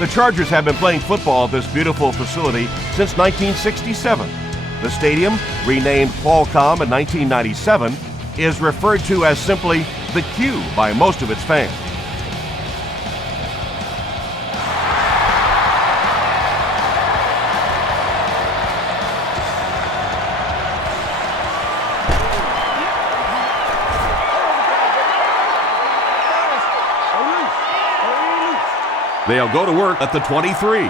The Chargers have been playing football at this beautiful facility since 1967. The stadium, renamed Qualcomm in 1997, is referred to as simply the Q by most of its fans. They'll go to work at the 23.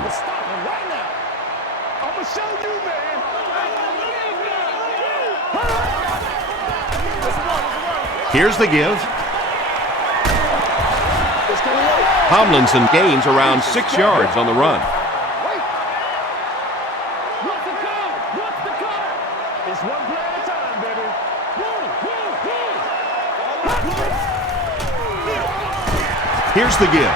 Here's the give. Tomlinson gains around 6 yards on the run. Here's the give.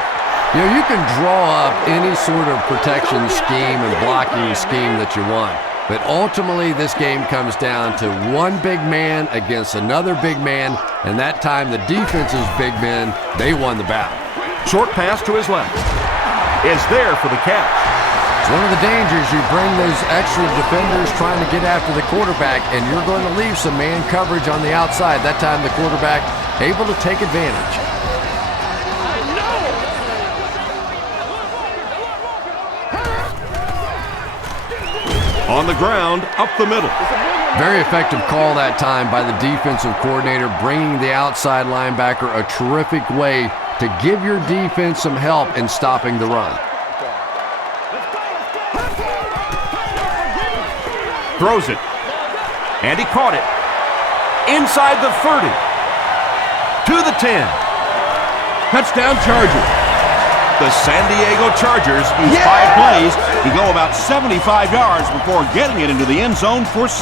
You know, you can draw up any sort of protection scheme and blocking scheme that you want, but ultimately this game comes down to one big man against another big man, and that time the defense's big men, they won the battle. Short pass to his left. Is there for the catch. It's one of the dangers. You bring those extra defenders trying to get after the quarterback, and you're going to leave some man coverage on the outside. That time the quarterback able to take advantage. On the ground, up the middle. Very effective call that time by the defensive coordinator, bringing the outside linebacker a terrific way to give your defense some help in stopping the run. Throws it. And he caught it. Inside the 30. To the 10. Touchdown Chargers. The San Diego Chargers use 5 plays to go about 75 yards before getting it into the end zone for 6.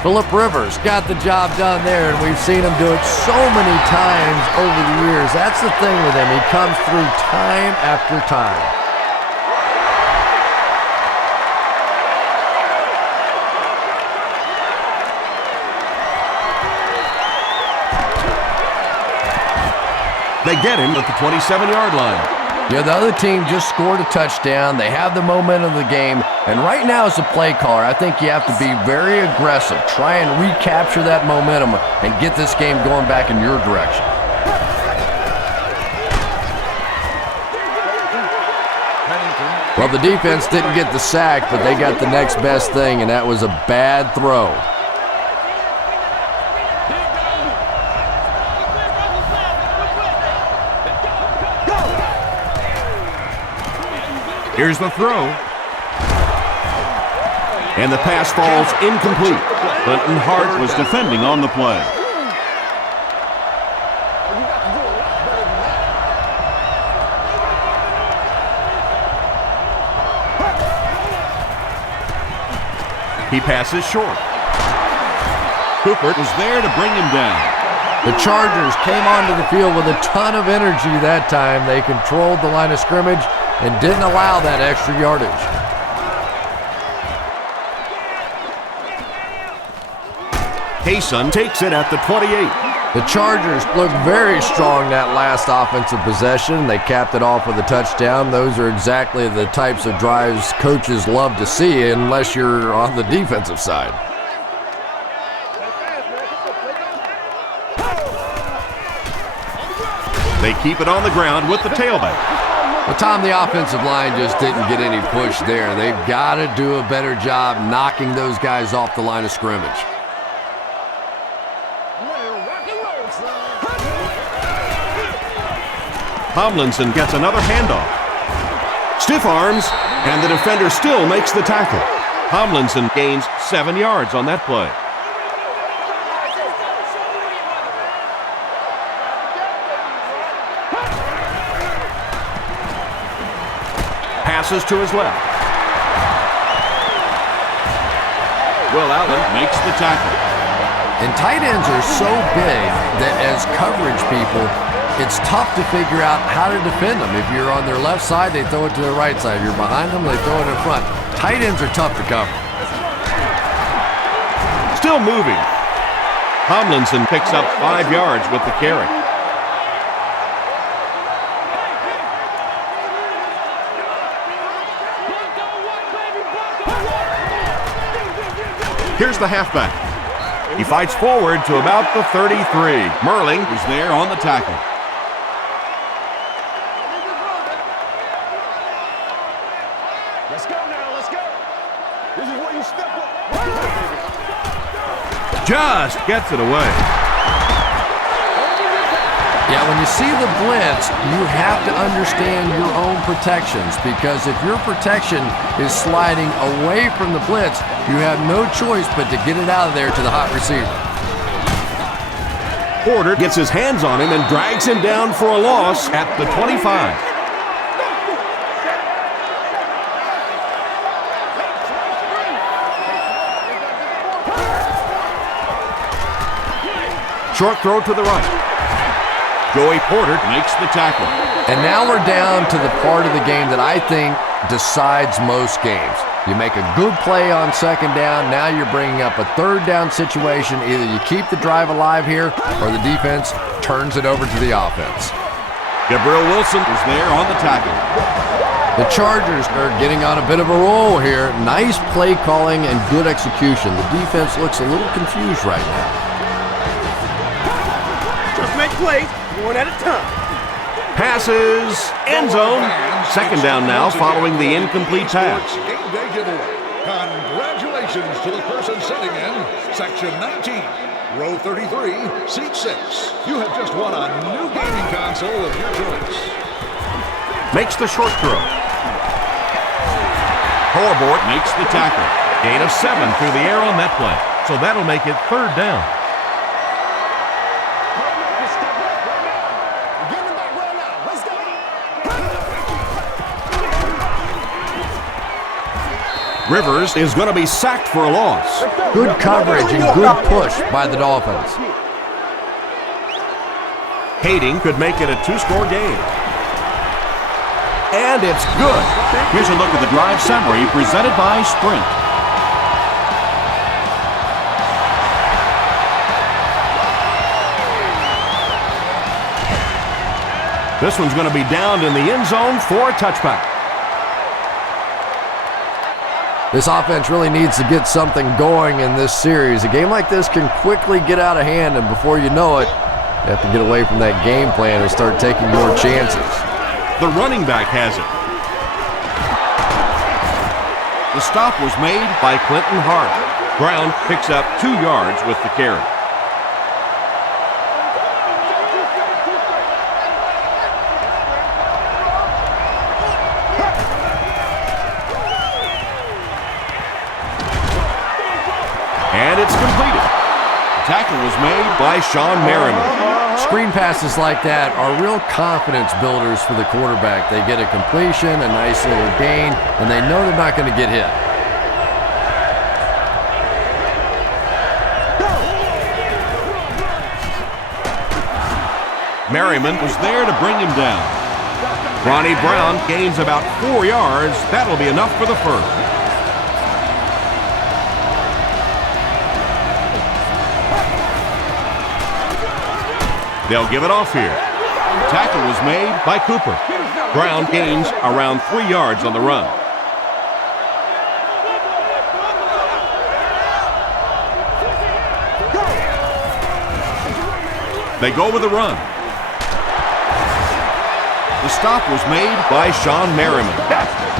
Phillip Rivers got the job done there, and we've seen him do it so many times over the years. That's the thing with him. He comes through time after time. They get him at the 27-yard line. Yeah, the other team just scored a touchdown. They have the momentum of the game. And right now as a play caller, I think you have to be very aggressive. Try and recapture that momentum and get this game going back in your direction. Well, the defense didn't get the sack, but they got the next best thing, and that was a bad throw. Here's the throw. And the pass falls incomplete. Clinton Hart was defending on the play. He passes short. Cooper was there to bring him down. The Chargers came onto the field with a ton of energy that time. They controlled the line of scrimmage and didn't allow that extra yardage. Kaysen takes it at the 28. The Chargers looked very strong that last offensive possession. They capped it off with a touchdown. Those are exactly the types of drives coaches love to see unless you're on the defensive side. They keep it on the ground with the tailback. Well, Tom, the offensive line just didn't get any push there. They've got to do a better job knocking those guys off the line of scrimmage. Tomlinson gets another handoff. Stiff arms, and the defender still makes the tackle. Tomlinson gains 7 yards on that play. Passes to his left. Will Allen makes the tackle. And tight ends are so big that as coverage people, it's tough to figure out how to defend them. If you're on their left side, they throw it to their right side. If you're behind them, they throw it in front. Tight ends are tough to cover. Still moving. Tomlinson picks up 5 yards with the carry. Here's the halfback. He fights forward to about the 33. Merling is there on the tackle. Let's go now, let's go. This is where you step up. Just gets it away. Yeah, when you see the blitz, you have to understand your own protections, because if your protection is sliding away from the blitz, you have no choice but to get it out of there to the hot receiver. Porter gets his hands on him and drags him down for a loss at the 25. Short throw to the right. Joey Porter makes the tackle. And now we're down to the part of the game that I think decides most games. You make a good play on second down, now you're bringing up a third down situation. Either you keep the drive alive here, or the defense turns it over to the offense. Gabriel Wilson is there on the tackle. The Chargers are getting on a bit of a roll here. Nice play calling and good execution. The defense looks a little confused right now. Just make plays, one at a time. Passes, end zone. Second down now following the incomplete pass. Game day giveaway. Congratulations to the person sitting in Section 19, Row 33, Seat 6. You have just won a new gaming console of your choice. Makes the short throw. Horbort makes the tackle. Gain of 7 through the air on that play. So that'll make it third down. Rivers is going to be sacked for a loss. Good coverage and good push by the Dolphins. Hating could make it a 2-score game. And it's good. Here's a look at the drive summary presented by Sprint. This one's going to be down in the end zone for a touchback. This offense really needs to get something going in this series. A game like this can quickly get out of hand, and before you know it, you have to get away from that game plan and start taking more chances. The running back has it. The stop was made by Clinton Hart. Brown picks up 2 yards with the carry. And it's completed. The tackle was made by Sean Merriman. Screen passes like that are real confidence builders for the quarterback. They get a completion, a nice little gain, and they know they're not going to get hit. Merriman was there to bring him down. Ronnie Brown gains about 4 yards. That'll be enough for the first. They'll give it off here. Tackle was made by Cooper. Brown gains around 3 yards on the run. They go with the run. The stop was made by Sean Merriman.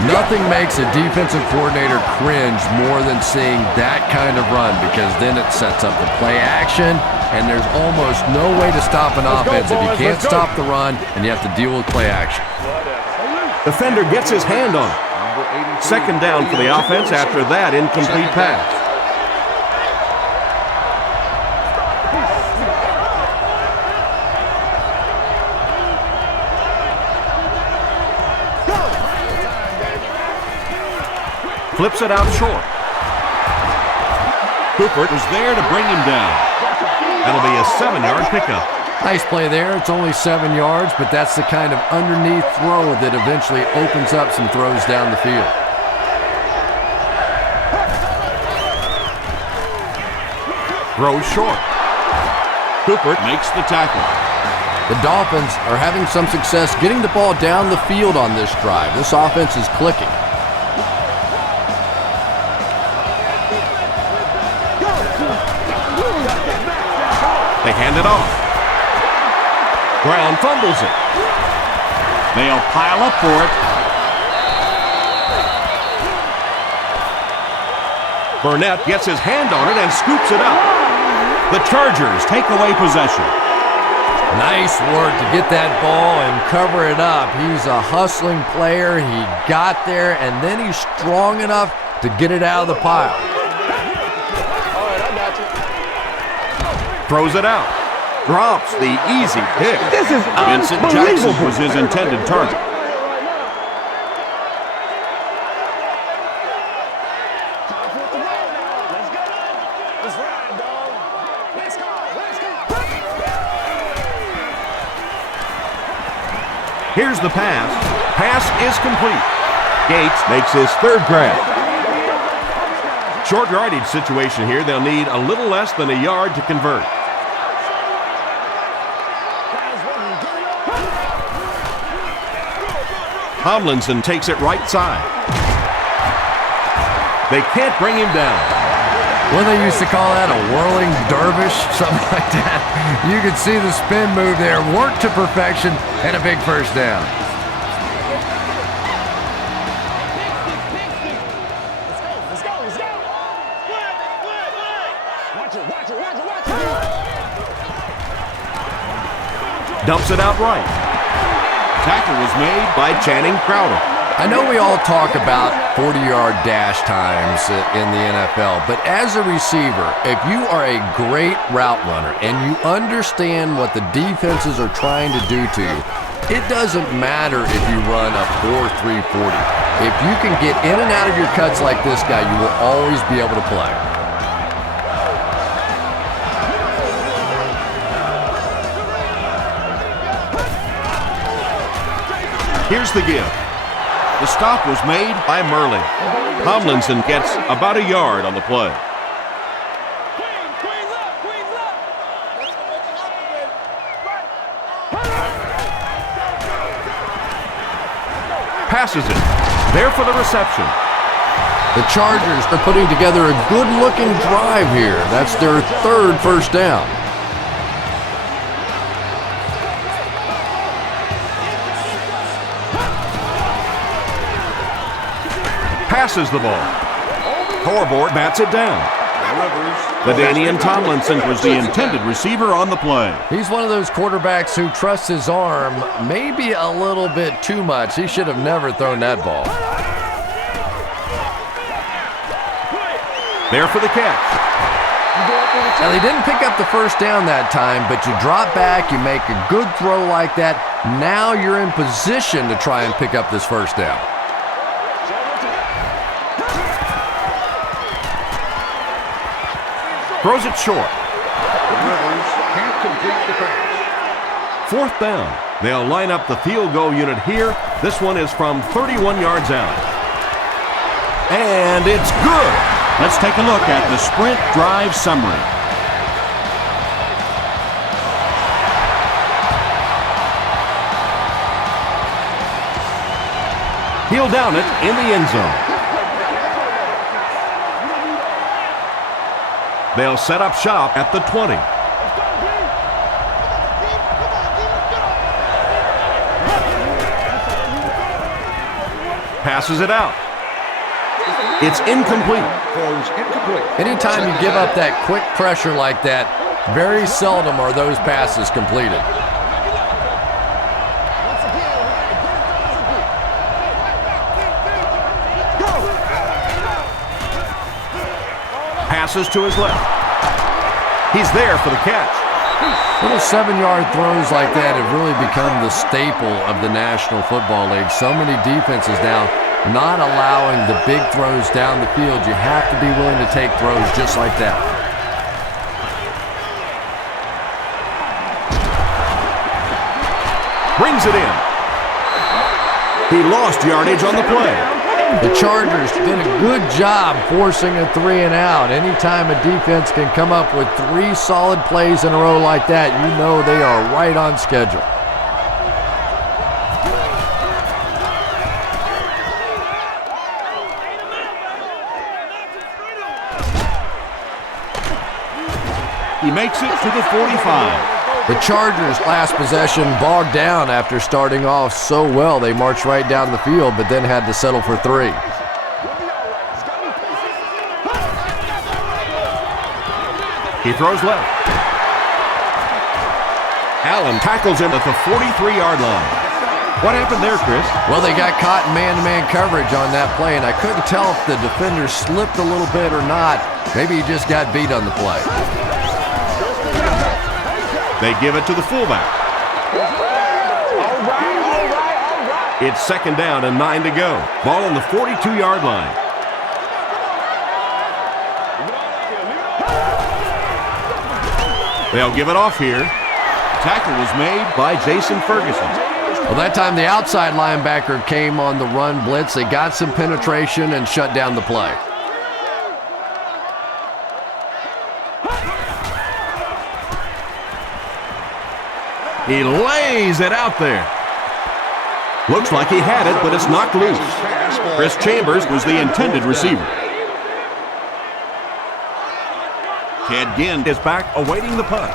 Nothing makes a defensive coordinator cringe more than seeing that kind of run, because then it sets up the play action, and there's almost no way to stop an offense if you can't stop the run and you have to deal with play action. Defender gets his hand on it. Second down for the offense after that incomplete pass. Flips it out short. Cooper was there to bring him down. That'll be a 7-yard pickup. Nice play there. It's only 7 yards, but that's the kind of underneath throw that eventually opens up some throws down the field. Throws short. Cooper makes the tackle. The Dolphins are having some success getting the ball down the field on this drive. This offense is clicking. They hand it off. Brown fumbles it. They'll pile up for it. Burnett gets his hand on it and scoops it up. The Chargers take away possession. Nice work to get that ball and cover it up. He's a hustling player. He got there, and then he's strong enough to get it out of the pile. All right, I got you. Throws it out. Drops the easy pick. This is Vincent Jackson was his intended target. Here's the pass. Pass is complete. Gates makes his third grab. Short yardage situation here. They'll need a little less than a yard to convert. Tomlinson takes it right side. They can't bring him down. Well, they used to call that a whirling dervish, something like that. You could see the spin move there, work to perfection, and a big first down. Let's go. Watch it. Dumps it out right. Tackle was made by Channing Crowder. I know we all talk about 40-yard dash times in the NFL, but as a receiver, if you are a great route runner and you understand what the defenses are trying to do to you, it doesn't matter if you run a 4.3 40. If you can get in and out of your cuts like this guy, you will always be able to play. Here's the give. The stop was made by Murley. Tomlinson gets about a yard on the play. Passes it. There for the reception. The Chargers are putting together a good-looking drive here. That's their third first down. Passes the ball. Scoreboard bats it down. LaDainian Tomlinson was the intended receiver on the play. He's one of those quarterbacks who trusts his arm maybe a little bit too much. He should have never thrown that ball. There for the catch. Now, they didn't pick up the first down that time, but you drop back, you make a good throw like that. Now you're in position to try and pick up this first down. Throws it short. Can't complete the pass. Fourth down. They'll line up the field goal unit here. This one is from 31 yards out. And it's good. Let's take a look at the sprint drive summary. He'll down it in the end zone. They'll set up shop at the 20. Passes it out. It's incomplete. Throws incomplete. Anytime you give up that quick pressure like that, very seldom are those passes completed. Passes to his left. He's there for the catch. Little 7-yard throws like that have really become the staple of the National Football League. So many defenses now not allowing the big throws down the field. You have to be willing to take throws just like that. Brings it in. He lost yardage on the play. The Chargers did a good job forcing a 3 and out. Anytime a defense can come up with 3 solid plays in a row like that, you know they are right on schedule. He makes it to the 45. The Chargers' last possession bogged down after starting off so well. They marched right down the field, but then had to settle for 3. He throws left. Allen tackles him at the 43-yard line. What happened there, Chris? Well, they got caught in man-to-man coverage on that play, and I couldn't tell if the defender slipped a little bit or not. Maybe he just got beat on the play. They give it to the fullback. It's 2nd down and 9 to go. Ball on the 42-yard line. They'll give it off here. Tackle was made by Jason Ferguson. Well, that time the outside linebacker came on the run blitz. They got some penetration and shut down the play. He lays it out there. Looks like he had it, but it's knocked loose. Chris Chambers was the intended receiver. Ted Ginn is back awaiting the punt.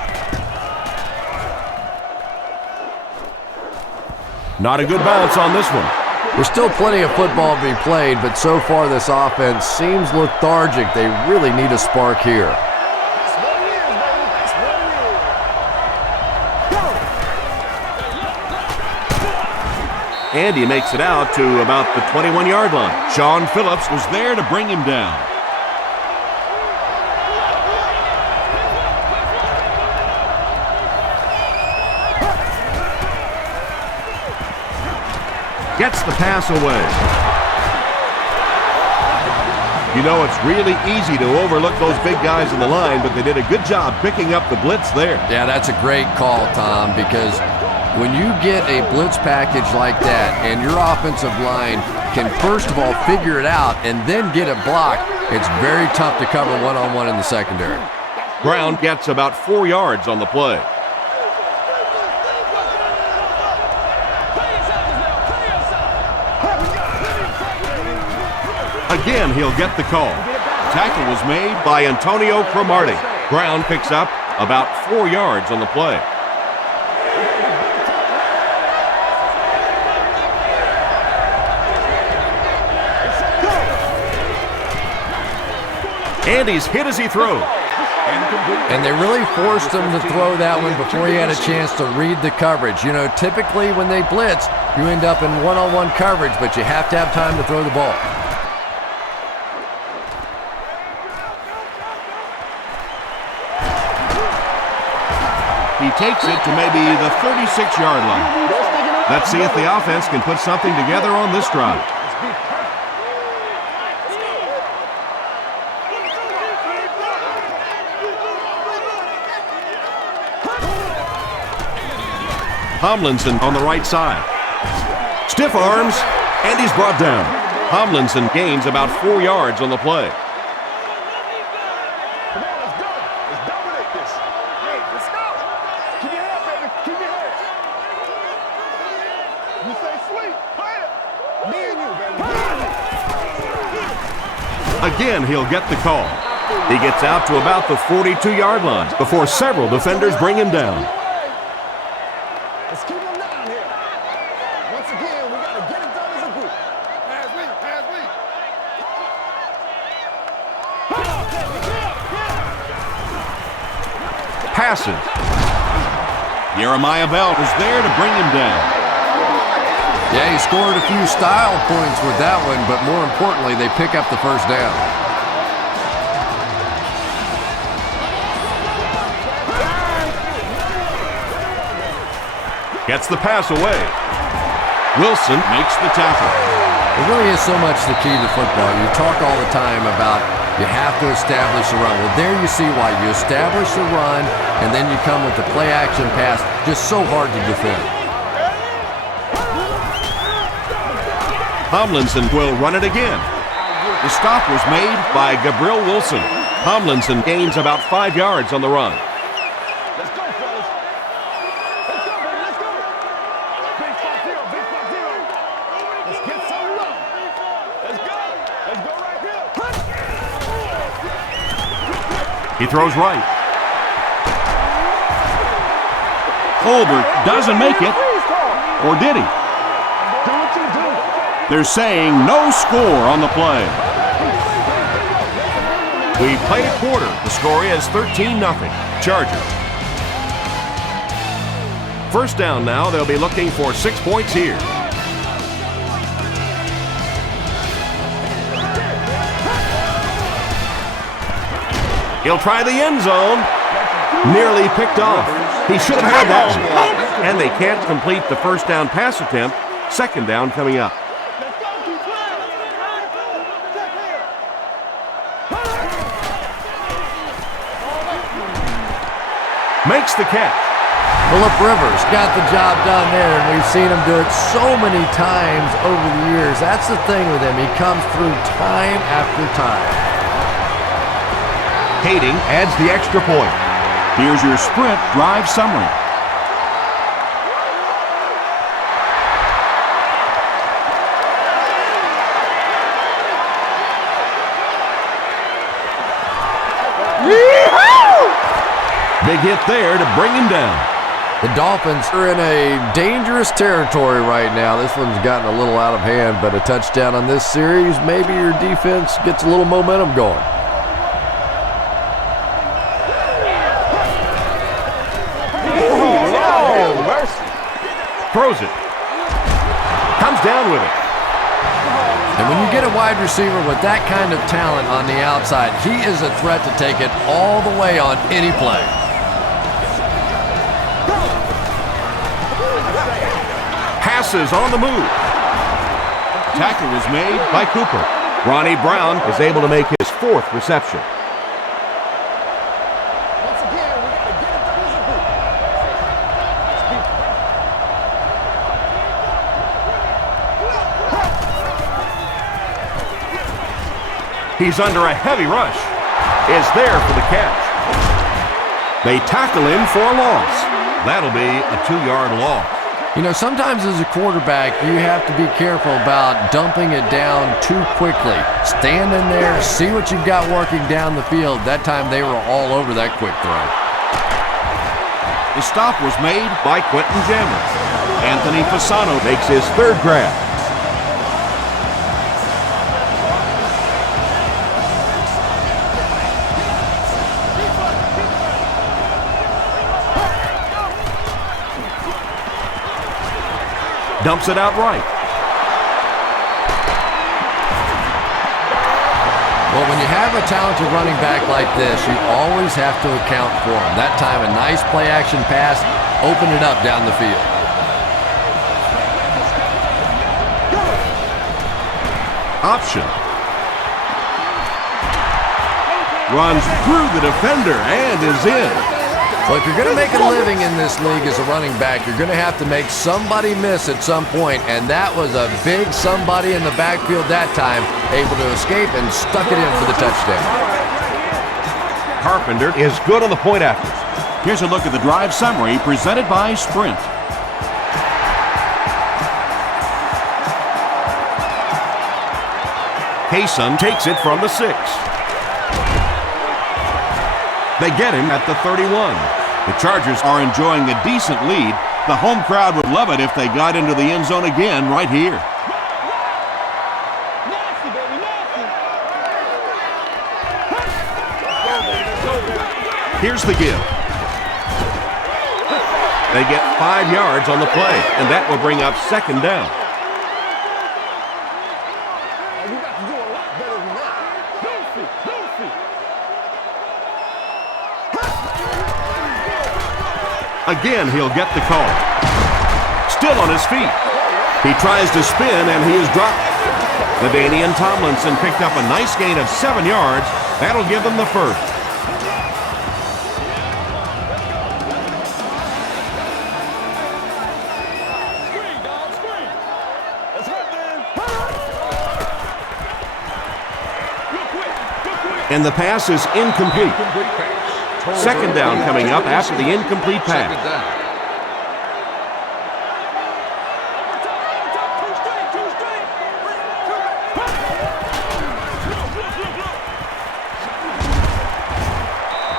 Not a good bounce on this one. There's still plenty of football to be played, but so far this offense seems lethargic. They really need a spark here. Andy makes it out to about the 21-yard line. Sean Phillips was there to bring him down. Gets the pass away. You know, it's really easy to overlook those big guys in the line, but they did a good job picking up the blitz there. Yeah, that's a great call, Tom, because when you get a blitz package like that and your offensive line can first of all figure it out and then get it blocked, it's very tough to cover one-on-one in the secondary. Brown gets about 4 yards on the play. Again, he'll get the call. Tackle was made by Antonio Cromartie. Brown picks up about 4 yards on the play. Andy's hit as he throws. And they really forced him to throw that one before he had a chance to read the coverage. You know, typically when they blitz, you end up in one-on-one coverage, but you have to have time to throw the ball. He takes it to maybe the 36-yard line. Let's see if the offense can put something together on this drive. Tomlinson on the right side. Stiff arms, and he's brought down. Tomlinson gains about 4 yards on the play. Again, he'll get the call. He gets out to about the 42-yard line before several defenders bring him down. Let's keep him down here. Once again, we got to get it done as a group. Pass me, pass me. Passes. Jeremiah Bell was there to bring him down. Yeah, he scored a few style points with that one, but more importantly, they pick up the first down. Gets the pass away. Wilson makes the tackle. It really is so much the key to football. You talk all the time about you have to establish the run. Well, there you see why. You establish the run, and then you come with the play-action pass. Just so hard to defend. Tomlinson will run it again. The stop was made by Gabriel Wilson. Tomlinson gains about 5 yards on the run. Let's go, fellas. Let's go, baby. Let's go. Big 5-0, big 5-0. Let's get some love. Let's go. Let's go right here. He throws right. Colbert doesn't make it. Or did he? Do what you do. They're saying no score on the play. We played a quarter. The score is 13-0. Chargers. First down now. They'll be looking for 6 points here. He'll try the end zone. Nearly picked off. He should have had that one. And they can't complete the first down pass attempt. Second down coming up. Makes the catch. Phillip Rivers got the job done there, and we've seen him do it so many times over the years. That's the thing with him. He comes through time after time. Kading adds the extra point. Here's your sprint drive summary. Big hit there to bring him down. The Dolphins are in a dangerous territory right now. This one's gotten a little out of hand, but a touchdown on this series, maybe your defense gets a little momentum going. Throws it. Comes down with it. And when you get a wide receiver with that kind of talent on the outside, he is a threat to take it all the way on any play. Passes on the move. Tackle was made by Cooper. Ronnie Brown is able to make his 4th reception. He's under a heavy rush. Is there for the catch. They tackle him for a loss. That'll be a 2-yard loss. You know, sometimes as a quarterback, you have to be careful about dumping it down too quickly. Stand in there, see what you've got working down the field. That time they were all over that quick throw. The stop was made by Quentin Jammer. Anthony Fasano makes his 3rd grab. Dumps it out right. Well, when you have a talented running back like this, you always have to account for him. That time, a nice play-action pass opened it up down the field. Option. Runs through the defender and is in. Well, if you're going to make a living in this league as a running back, you're going to have to make somebody miss at some point, and that was a big somebody in the backfield that time, able to escape and stuck it in for the touchdown. Carpenter is good on the point after. Here's a look at the drive summary presented by Sprint. Kaysen takes it from the 6. They get him at the 31. The Chargers are enjoying a decent lead. The home crowd would love it if they got into the end zone again right here. Here's the give. They get 5 yards on the play, and that will bring up 2nd down. Again, he'll get the call. Still on his feet. He tries to spin, and he is dropped. LaDainian Tomlinson picked up a nice gain of 7 yards. That'll give them the 1st. And the pass is incomplete. 2nd down coming up after the incomplete pass.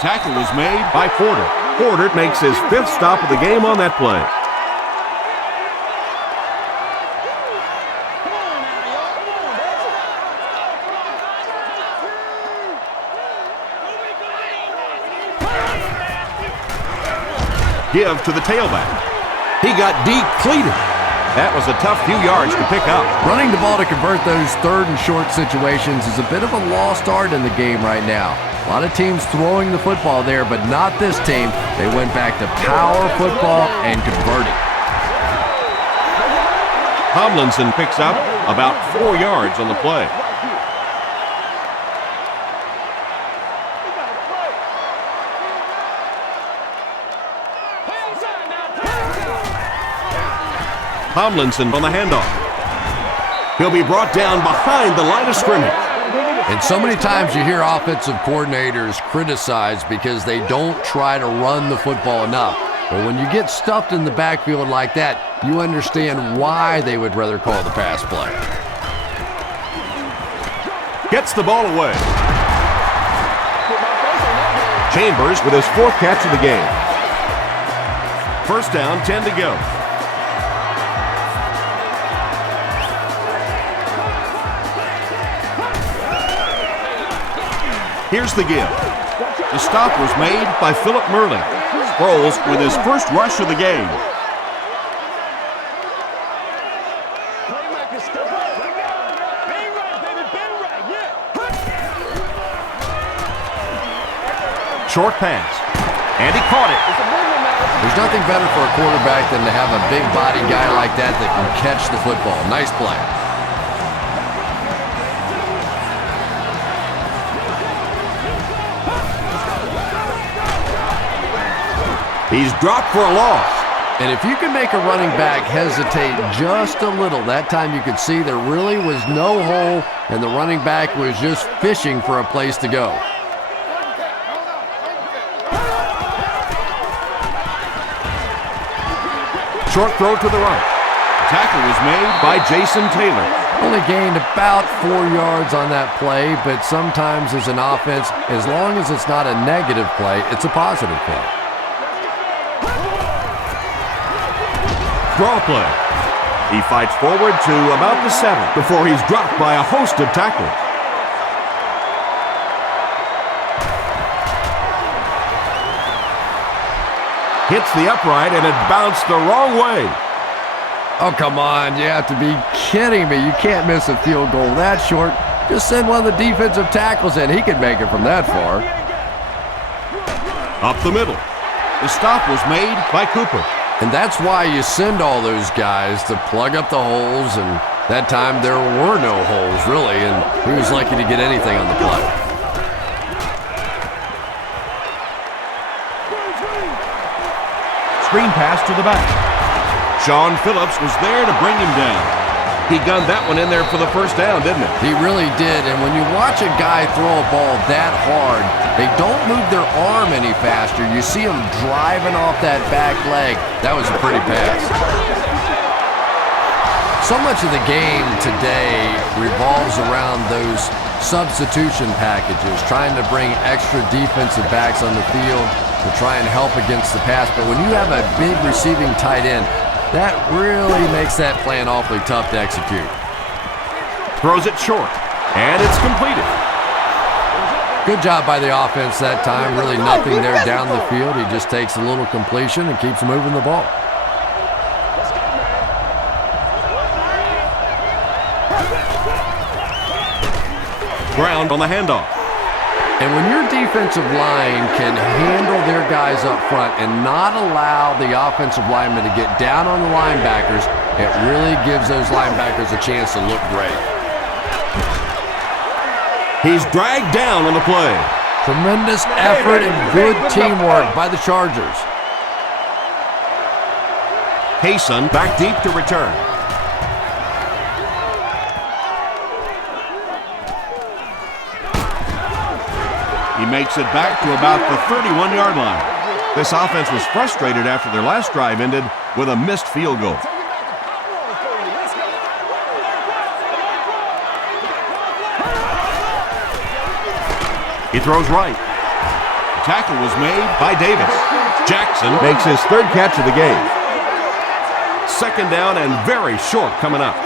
Tackle was made by Porter. Porter makes his 5th stop of the game on that play. Give to the tailback. He got depleted. That was a tough few yards to pick up. Running the ball to convert those 3rd and short situations is a bit of a lost art in the game right now. A lot of teams throwing the football there, but not this team. They went back to power football and converting. Tomlinson picks up about 4 yards on the play. Tomlinson on the handoff. He'll be brought down behind the line of scrimmage. And so many times you hear offensive coordinators criticized because they don't try to run the football enough. But when you get stuffed in the backfield like that, you understand why they would rather call the pass play. Gets the ball away. Chambers with his 4th catch of the game. 1st down, 10 to go. Here's the give. The stop was made by Philip Merlin. Sproles with his 1st rush of the game. Short pass. And he caught it. There's nothing better for a quarterback than to have a big body guy like that can catch the football. Nice play. He's dropped for a loss. And if you can make a running back hesitate just a little, that time you could see there really was no hole and the running back was just fishing for a place to go. Short throw to the right. Tackle was made by Jason Taylor. Only gained about 4 yards on that play, but sometimes as an offense, as long as it's not a negative play, it's a positive play. Draw play. He fights forward to about the 7 before he's dropped by a host of tacklers. Hits the upright and it bounced the wrong way. Oh, come on. You have to be kidding me. You can't miss a field goal that short. Just send one of the defensive tackles in. He could make it from that far. Up the middle. The stop was made by Cooper. And that's why you send all those guys to plug up the holes, and that time there were no holes, really, and he was lucky to get anything on the play. Screen pass to the back. Sean Phillips was there to bring him down. He gunned that one in there for the 1st down, didn't he? He really did, and when you watch a guy throw a ball that hard, they don't move their arm any faster. You see him driving off that back leg. That was a pretty pass. So much of the game today revolves around those substitution packages, trying to bring extra defensive backs on the field to try and help against the pass. But when you have a big receiving tight end, that really makes that plan awfully tough to execute. Throws it short, and it's completed. Good job by the offense that time. Really nothing there down the field. He just takes a little completion and keeps moving the ball. Ground on the handoff. And when your defensive line can handle their guys up front and not allow the offensive linemen to get down on the linebackers, it really gives those linebackers a chance to look great. He's dragged down on the play. Tremendous effort and good teamwork by the Chargers. Hayson back deep to return. He makes it back to about the 31-yard line. This offense was frustrated after their last drive ended with a missed field goal. He throws right. The tackle was made by Davis. Jackson makes his third catch of the game. Second down and very short coming up.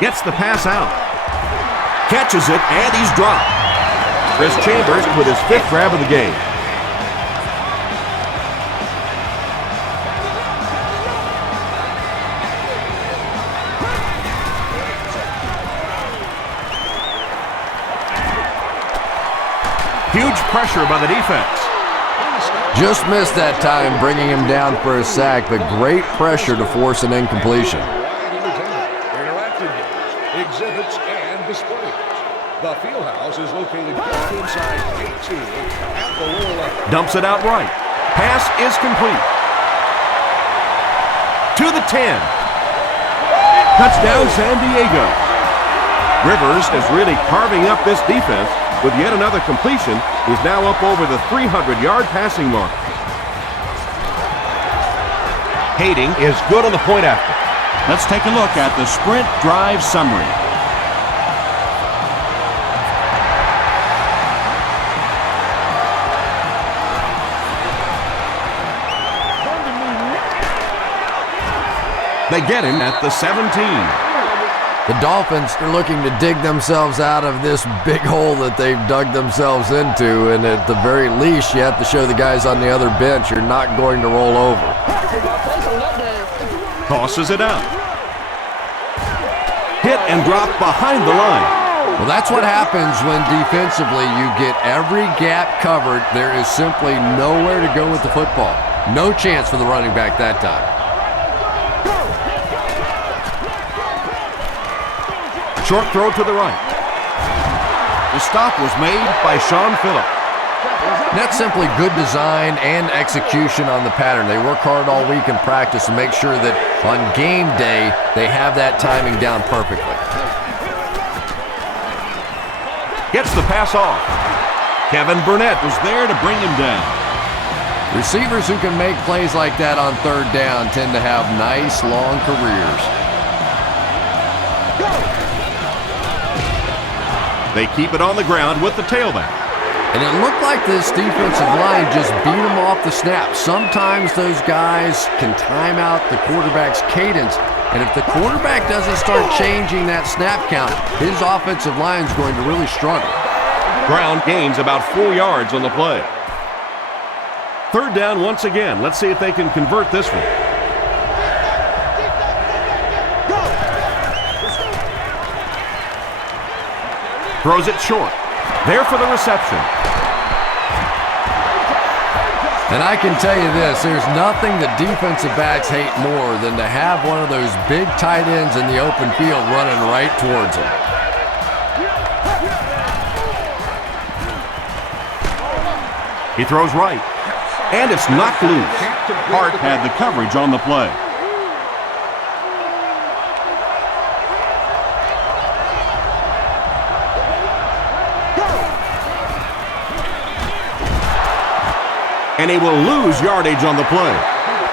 Gets the pass out. Catches it, and he's dropped. Chris Chambers with his 5th grab of the game. Huge pressure by the defense. Just missed that time bringing him down for a sack, but great pressure to force an incompletion. Interactive games, exhibits, and displays. The Fieldhouse is located just inside Gate 2 at the lower level. Dumps it out right. Pass is complete. To the 10. Touchdown, San Diego. Rivers is really carving up this defense. With yet another completion, he's now up over the 300-yard passing mark. Hating is good on the point after. Let's take a look at the sprint drive summary. They get him at the 17. The Dolphins are looking to dig themselves out of this big hole that they've dug themselves into, and at the very least, you have to show the guys on the other bench you're not going to roll over. Tosses it out. Hit and drop behind the line. Well, that's what happens when defensively you get every gap covered. There is simply nowhere to go with the football. No chance for the running back that time. Short throw to the right. The stop was made by Sean Phillips. That's simply good design and execution on the pattern. They work hard all week in practice to make sure that on game day they have that timing down perfectly. Gets the pass off. Kevin Burnett was there to bring him down. Receivers who can make plays like that on third down tend to have nice long careers. They keep it on the ground with the tailback. And it looked like this defensive line just beat them off the snap. Sometimes those guys can time out the quarterback's cadence, and if the quarterback doesn't start changing that snap count, his offensive line is going to really struggle. Ground gains about 4 yards on the play. Third down once again. Let's see if they can convert this one. Throws it short. There for the reception. And I can tell you this, there's nothing that defensive backs hate more than to have one of those big tight ends in the open field running right towards them. He throws right. And it's knocked loose. Hart had the coverage on the play. And he will lose yardage on the play.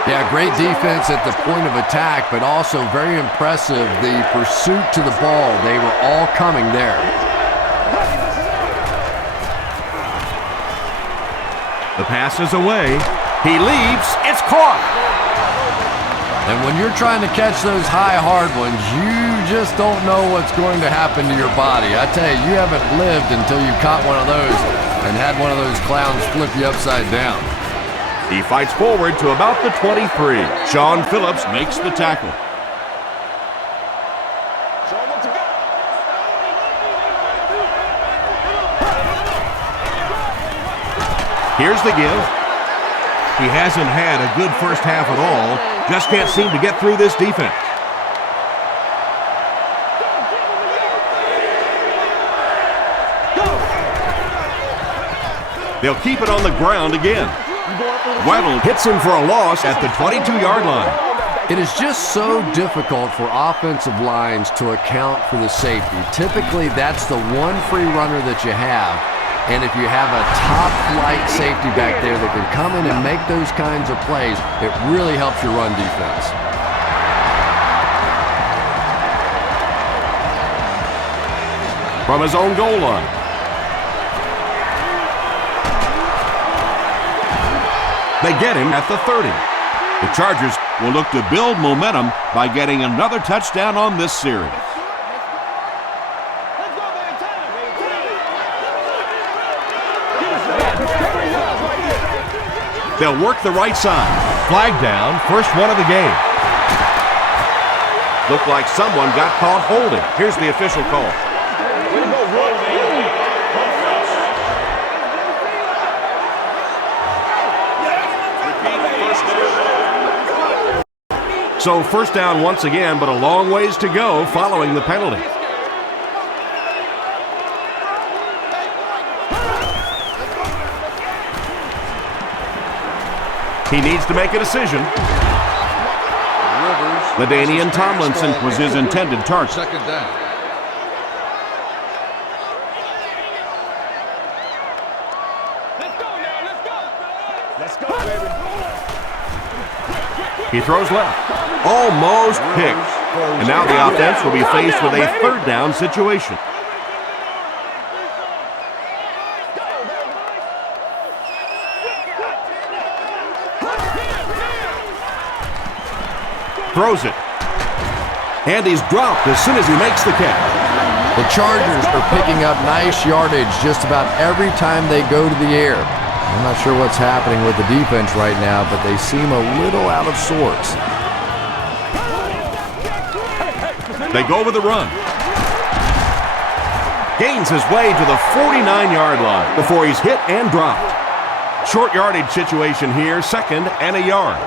Yeah, great defense at the point of attack, but also very impressive the pursuit to the ball. They were all coming there. The pass is away. He leaps. It's caught. And when you're trying to catch those high, hard ones, you just don't know what's going to happen to your body. I tell you, you haven't lived until you caught one of those and had one of those clowns flip you upside down. He fights forward to about the 23. Sean Phillips makes the tackle. Here's the give. He hasn't had a good first half at all. Just can't seem to get through this defense. They'll keep it on the ground again. Weddle hits him for a loss at the 22-yard line. It is just so difficult for offensive lines to account for the safety. Typically, that's the one free runner that you have. And if you have a top-flight safety back there that can come in and make those kinds of plays, it really helps your run defense. from his own goal line. They get him at the 30. The Chargers will look to build momentum by getting another touchdown on this series. They'll work the right side. Flag down, first one of the game. Looked like someone got caught holding. Here's the official call. So first down once again, but a long ways to go following the penalty. He needs to make a decision. LaDainian Tomlinson was his intended target. Second down. Let's go, baby. He throws left. Almost picked. And now the offense will be faced with a third down situation. Throws it. And he's dropped as soon as he makes the catch. The Chargers are picking up nice yardage just about every time they go to the air. I'm not sure what's happening with the defense right now, but they seem a little out of sorts. They go with the run. Gains his way to the 49-yard line before he's hit and dropped. Short yardage situation here, second and a yard.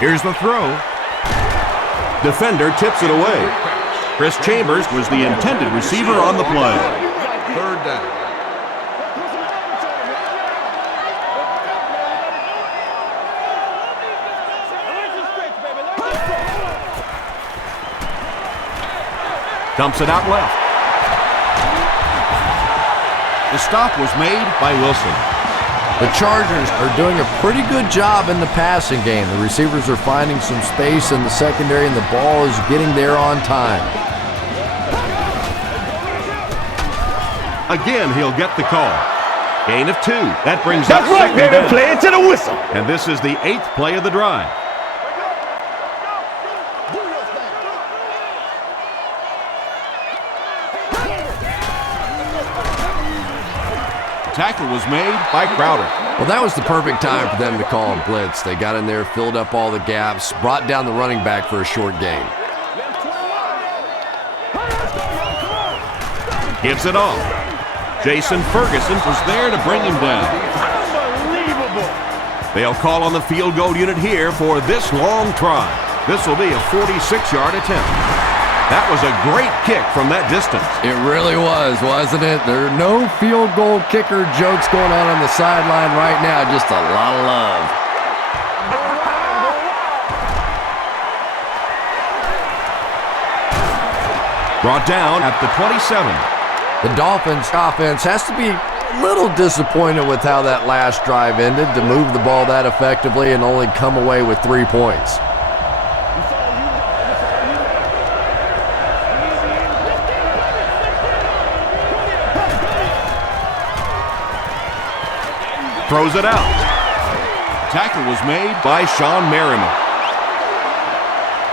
Here's the throw. Defender tips it away. Chris Chambers was the intended receiver on the play. Third down. Dumps it out left. The stop was made by Wilson. The Chargers are doing a pretty good job in the passing game. The receivers are finding some space in the secondary, and the ball is getting there on time. Again, he'll get the call. Gain of 2. That brings That's up right, second baby. down. Play it to the whistle. And this is the 8th play of the drive. Tackle was made by Crowder. Well, that was the perfect time for them to call a blitz. They got in there, filled up all the gaps, brought down the running back for a short gain. Gives it off. Jason Ferguson was there to bring him down. Unbelievable. They'll call on the field goal unit here for this long try. This will be a 46-yard attempt. That was a great kick from that distance. It really was, wasn't it? There are no field goal kicker jokes going on the sideline right now. Just a lot of love. Brought down at the 27. The Dolphins offense has to be a little disappointed with how that last drive ended, to move the ball that effectively and only come away with 3 points. Throws it out. Tackle was made by Sean Merriman.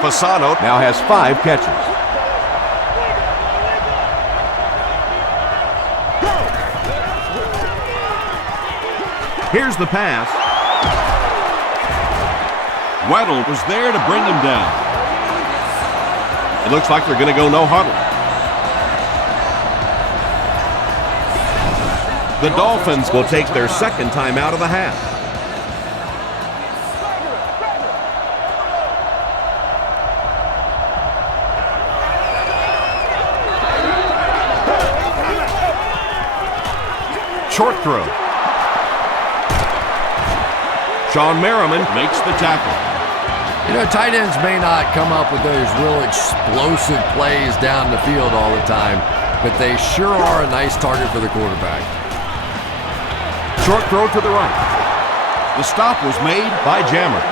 Fasano now has 5 catches. Here's the pass. Weddle was there to bring him down. It looks like they're going to go no huddle. The Dolphins will take their second time out of the half. Short throw. Sean Merriman makes the tackle. You know, tight ends may not come up with those real explosive plays down the field all the time, but they sure are a nice target for the quarterback. Short throw to the right. The stop was made by Jammer.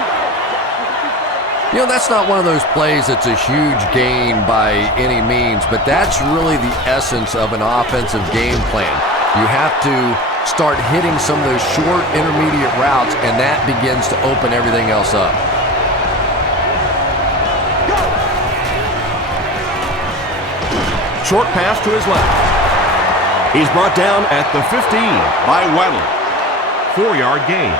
You know, that's not one of those plays that's a huge gain by any means, but that's really the essence of an offensive game plan. You have to start hitting some of those short intermediate routes, and that begins to open everything else up. Short pass to his left. He's brought down at the 15 by Waddle. 4-yard gain.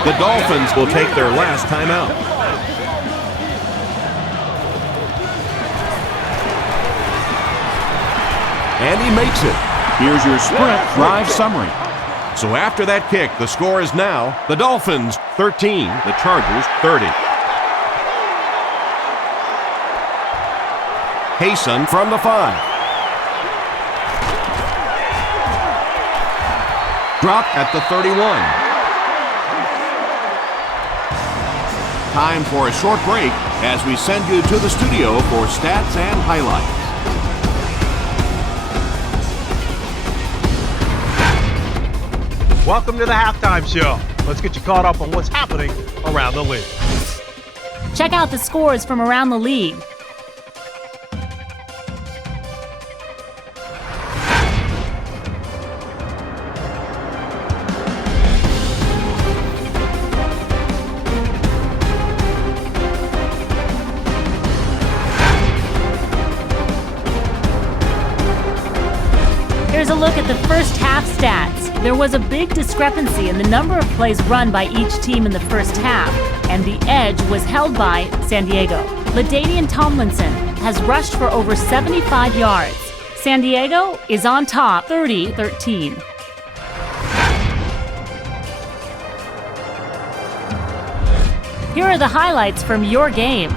The Dolphins will take their last timeout. And he makes it. Here's your sprint drive summary. So after that kick, the score is now the Dolphins 13, the Chargers 30. Hayson from the 5. Dropped at the 31. Time for a short break as we send you to the studio for stats and highlights. Welcome to the halftime show. Let's get you caught up on what's happening around the league. Check out the scores from around the league. Here's a look at the first half stats. There was a big discrepancy in the number of plays run by each team in the first half, and the edge was held by San Diego. LaDainian Tomlinson has rushed for over 75 yards. San Diego is on top 30-13. Here are the highlights from your game.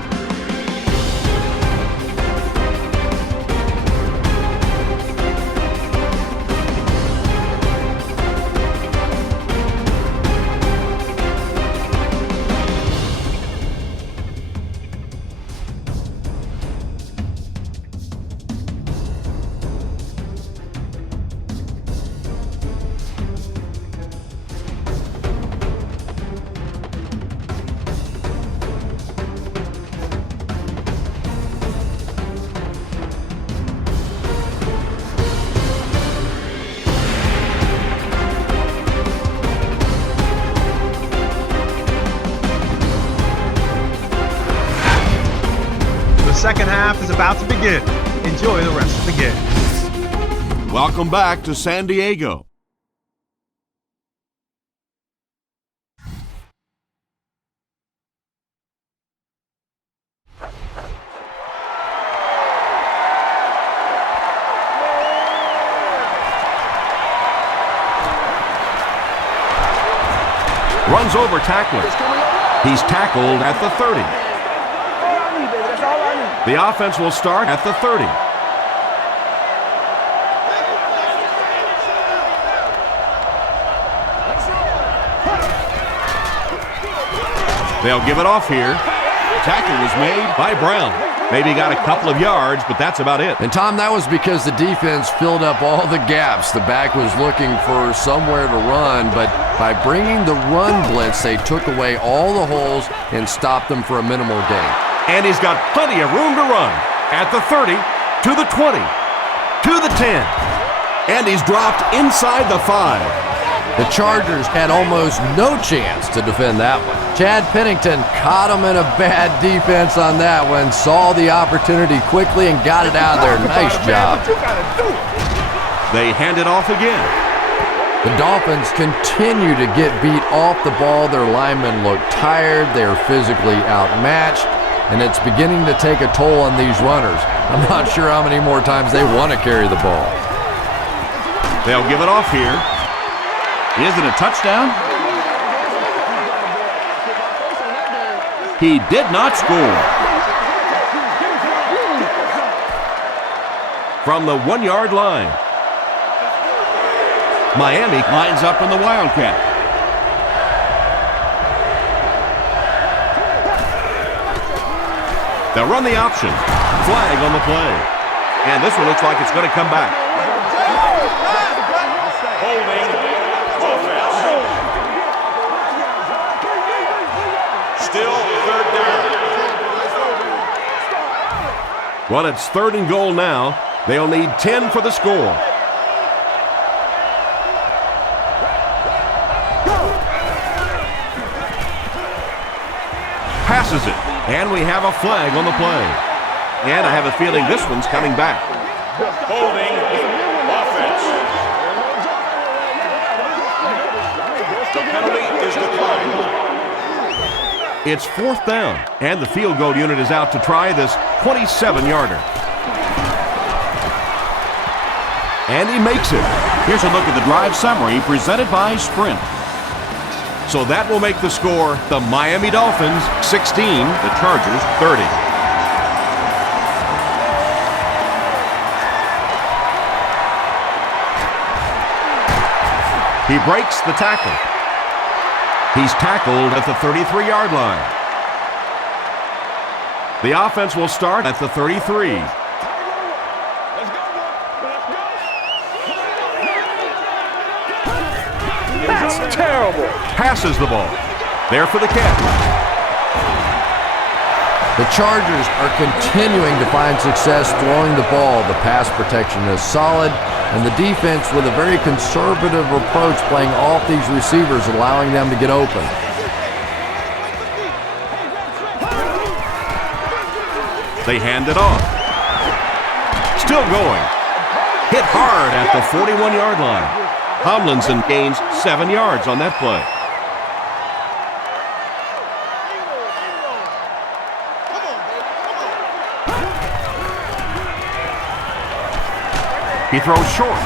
The second half is about to begin. Enjoy the rest of the game. Welcome back to San Diego. Runs over tackler. He's tackled at the 30. The offense will start at the 30. They'll give it off here. Tackle was made by Brown. Maybe got a couple of yards, but that's about it. And Tom, that was because the defense filled up all the gaps. The back was looking for somewhere to run, but by bringing the run blitz, they took away all the holes and stopped them for a minimal gain. And he's got plenty of room to run. At the 30, to the 20, to the 10. And he's dropped inside the 5. The Chargers had almost no chance to defend that one. Chad Pennington caught him in a bad defense on that one, saw the opportunity quickly and got it out of there. Nice job. They hand it off again. The Dolphins continue to get beat off the ball. Their linemen look tired. They're physically outmatched. And it's beginning to take a toll on these runners. I'm not sure how many more times they want to carry the ball. They'll give it off here. Is it a touchdown? He did not score. From the 1-yard line, Miami lines up in the Wildcat. They'll run the option. Flag on the play. And this one looks like it's going to come back. Well, it's 3rd and goal now. They'll need 10 for the score. Passes it, and we have a flag on the play. And I have a feeling this one's coming back. Holding offense. The penalty is declined. It's 4th down, and the field goal unit is out to try this 27-yarder. And he makes it. Here's a look at the drive summary presented by Sprint. So that will make the score the Miami Dolphins 16, the Chargers 30. He breaks the tackle. He's tackled at the 33-yard line. The offense will start at the 33. That's terrible. Passes the ball. There for the catch. The Chargers are continuing to find success throwing the ball. The pass protection is solid, and the defense with a very conservative approach playing off these receivers, allowing them to get open. They hand it off. Still going. Hit hard at the 41-yard line. Tomlinson gains 7 yards on that play. He throws short.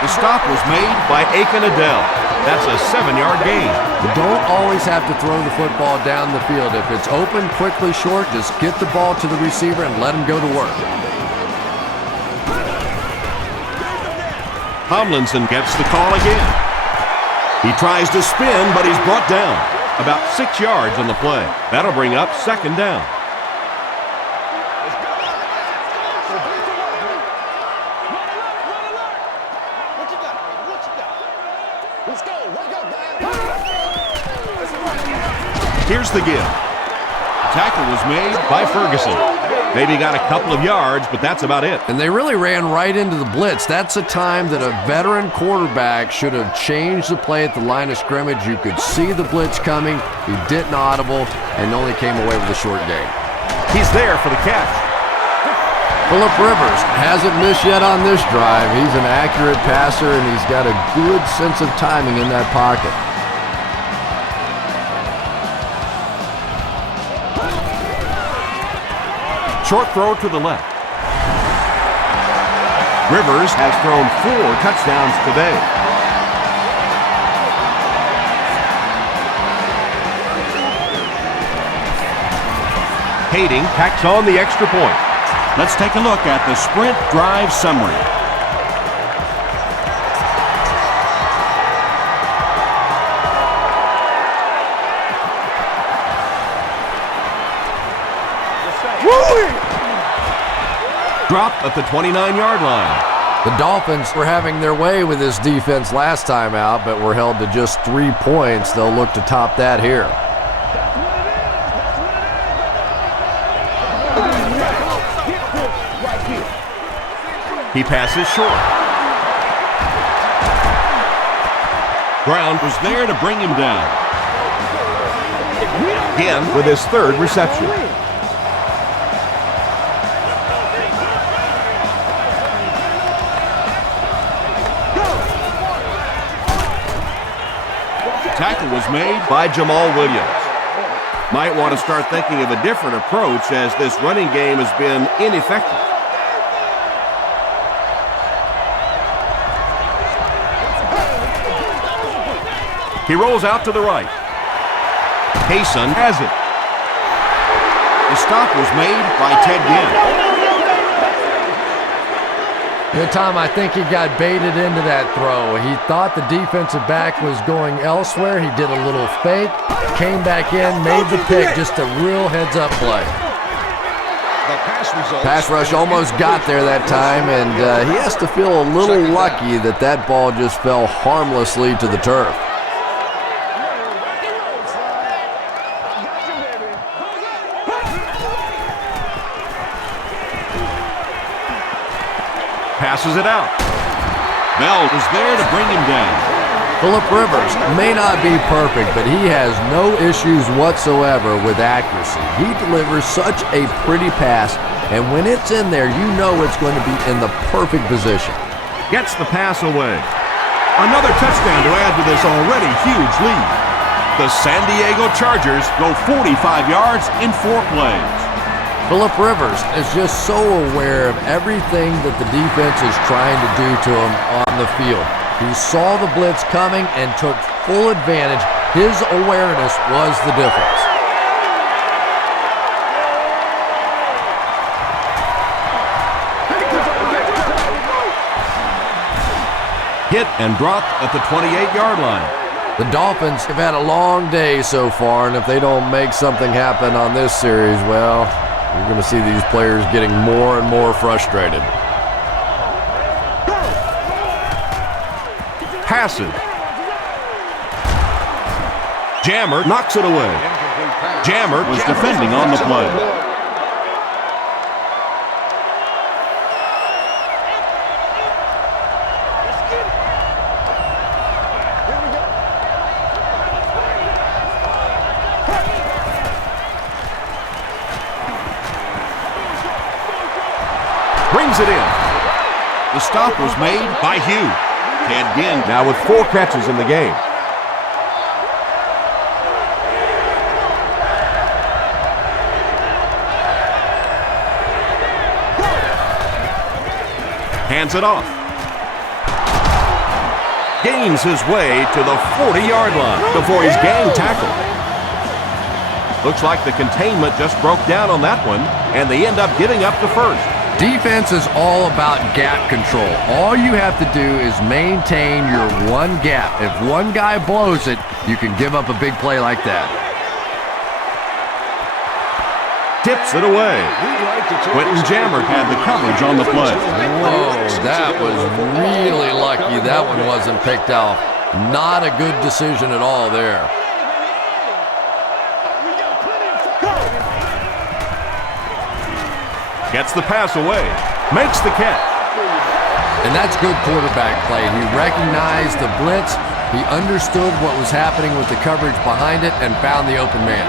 The stop was made by Aiken Adele. That's a 7-yard gain. You don't always have to throw the football down the field. If it's open, quickly short, just get the ball to the receiver and let him go to work. Tomlinson gets the call again. He tries to spin, but he's brought down. About 6 yards on the play. That'll bring up 2nd down. Here's the give. Tackle was made by Ferguson. Maybe got a couple of yards, but that's about it. And they really ran right into the blitz. That's a time that a veteran quarterback should have changed the play at the line of scrimmage. You could see the blitz coming. He didn't audible and only came away with a short gain. He's there for the catch. Phillip Rivers hasn't missed yet on this drive. He's an accurate passer, and he's got a good sense of timing in that pocket. Short throw to the left. Rivers has thrown 4 touchdowns today. Kading tacks on the extra point. Let's take a look at the Sprint drive summary. Dropped at the 29-yard line. The Dolphins were having their way with this defense last time out, but were held to just 3 points. They'll look to top that here. He passes short. Brown was there to bring him down. Again with his 3rd reception. Tackle was made by Jamal Williams. Might want to start thinking of a different approach as this running game has been ineffective. He rolls out to the right. Payson has it. The stop was made by Ted Ginn. Tom, I think he got baited into that throw. He thought the defensive back was going elsewhere. He did a little fake, came back in, made the pick. Just a real heads-up play. Pass rush almost got there that time, and he has to feel a little lucky that that ball just fell harmlessly to the turf. Passes it out. Bell was there to bring him down. Phillip Rivers may not be perfect, but he has no issues whatsoever with accuracy. He delivers such a pretty pass, and when it's in there, you know it's going to be in the perfect position. Gets the pass away. Another touchdown to add to this already huge lead. The San Diego Chargers go 45 yards in 4 plays. Phillip Rivers is just so aware of everything that the defense is trying to do to him on the field. He saw the blitz coming and took full advantage. His awareness was the difference. Hit and dropped at the 28-yard line. The Dolphins have had a long day so far, and if they don't make something happen on this series, well, you're going to see these players getting more and more frustrated. Passes. Jammer knocks it away. Jammer Was defending on the play. brings it in. The stop was made by Hugh. Ted Ginn Now with 4 catches in the game. Hands it off. Gains his way to the 40-yard line before he's gang tackled. Looks like the containment just broke down on that one, and they end up giving up the first. Defense is all about gap control. All you have to do is maintain your one gap. If one guy blows it, you can give up a big play like that. Tips it away. Quentin Jammer had the coverage on the play. Whoa, that was really lucky that one wasn't picked off. Not a good decision at all there. Gets the pass away. Makes the catch. And that's good quarterback play. He recognized the blitz. He understood what was happening with the coverage behind it and found the open man.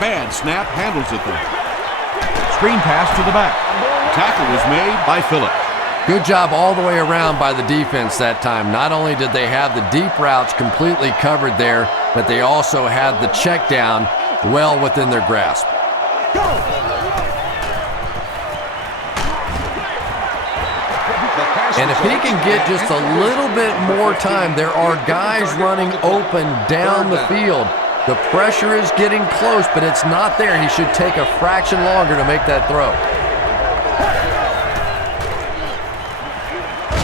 Bad snap, handles it though. Screen pass to the back. Tackle was made by Phillips. Good job all the way around by the defense that time. Not only did they have the deep routes completely covered there, but they also had the check down well within their grasp. And if he can get just a little bit more time, there are guys running open down the field. The pressure is getting close, but it's not there. He should take a fraction longer to make that throw.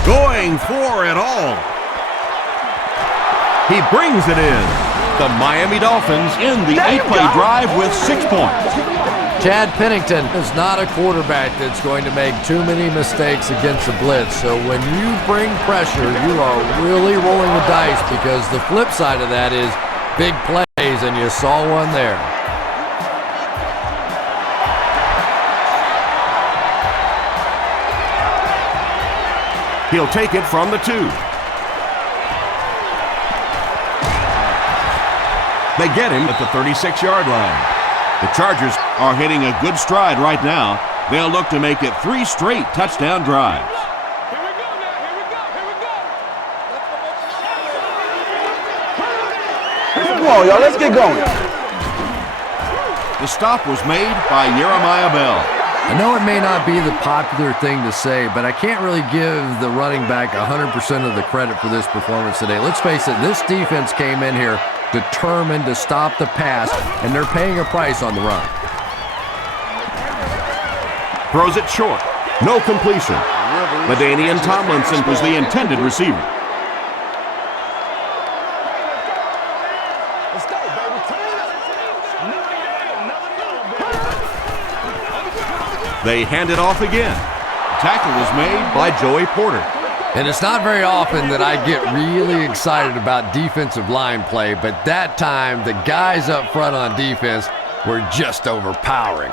Going for it all. He brings it in. The Miami Dolphins In the 8-play drive with 6 points. Chad Pennington is not a quarterback that's going to make too many mistakes against the blitz. So when you bring pressure, you are really rolling the dice, because the flip side of that is big plays, and you saw one there. He'll take it from the 2. They get him at the 36-yard line. The Chargers are hitting a good stride right now. They'll look to make it 3 straight touchdown drives. Here we go now. Here we go. Here we go. Come on, y'all. Let's get going. The stop was made by Jeremiah Bell. I know it may not be the popular thing to say, but I can't really give the running back 100% of the credit for this performance today. Let's face it, this defense came in here determined to stop the pass, and they're paying a price on the run. Throws it short. No completion. Madden Tomlinson was the intended receiver. Let's go, baby. Turn it up. Another down, baby. They hand it off again. Tackle was made By Joey Porter. And it's not very often that I get really excited about defensive line play, but that time, the guys up front on defense, were just overpowering.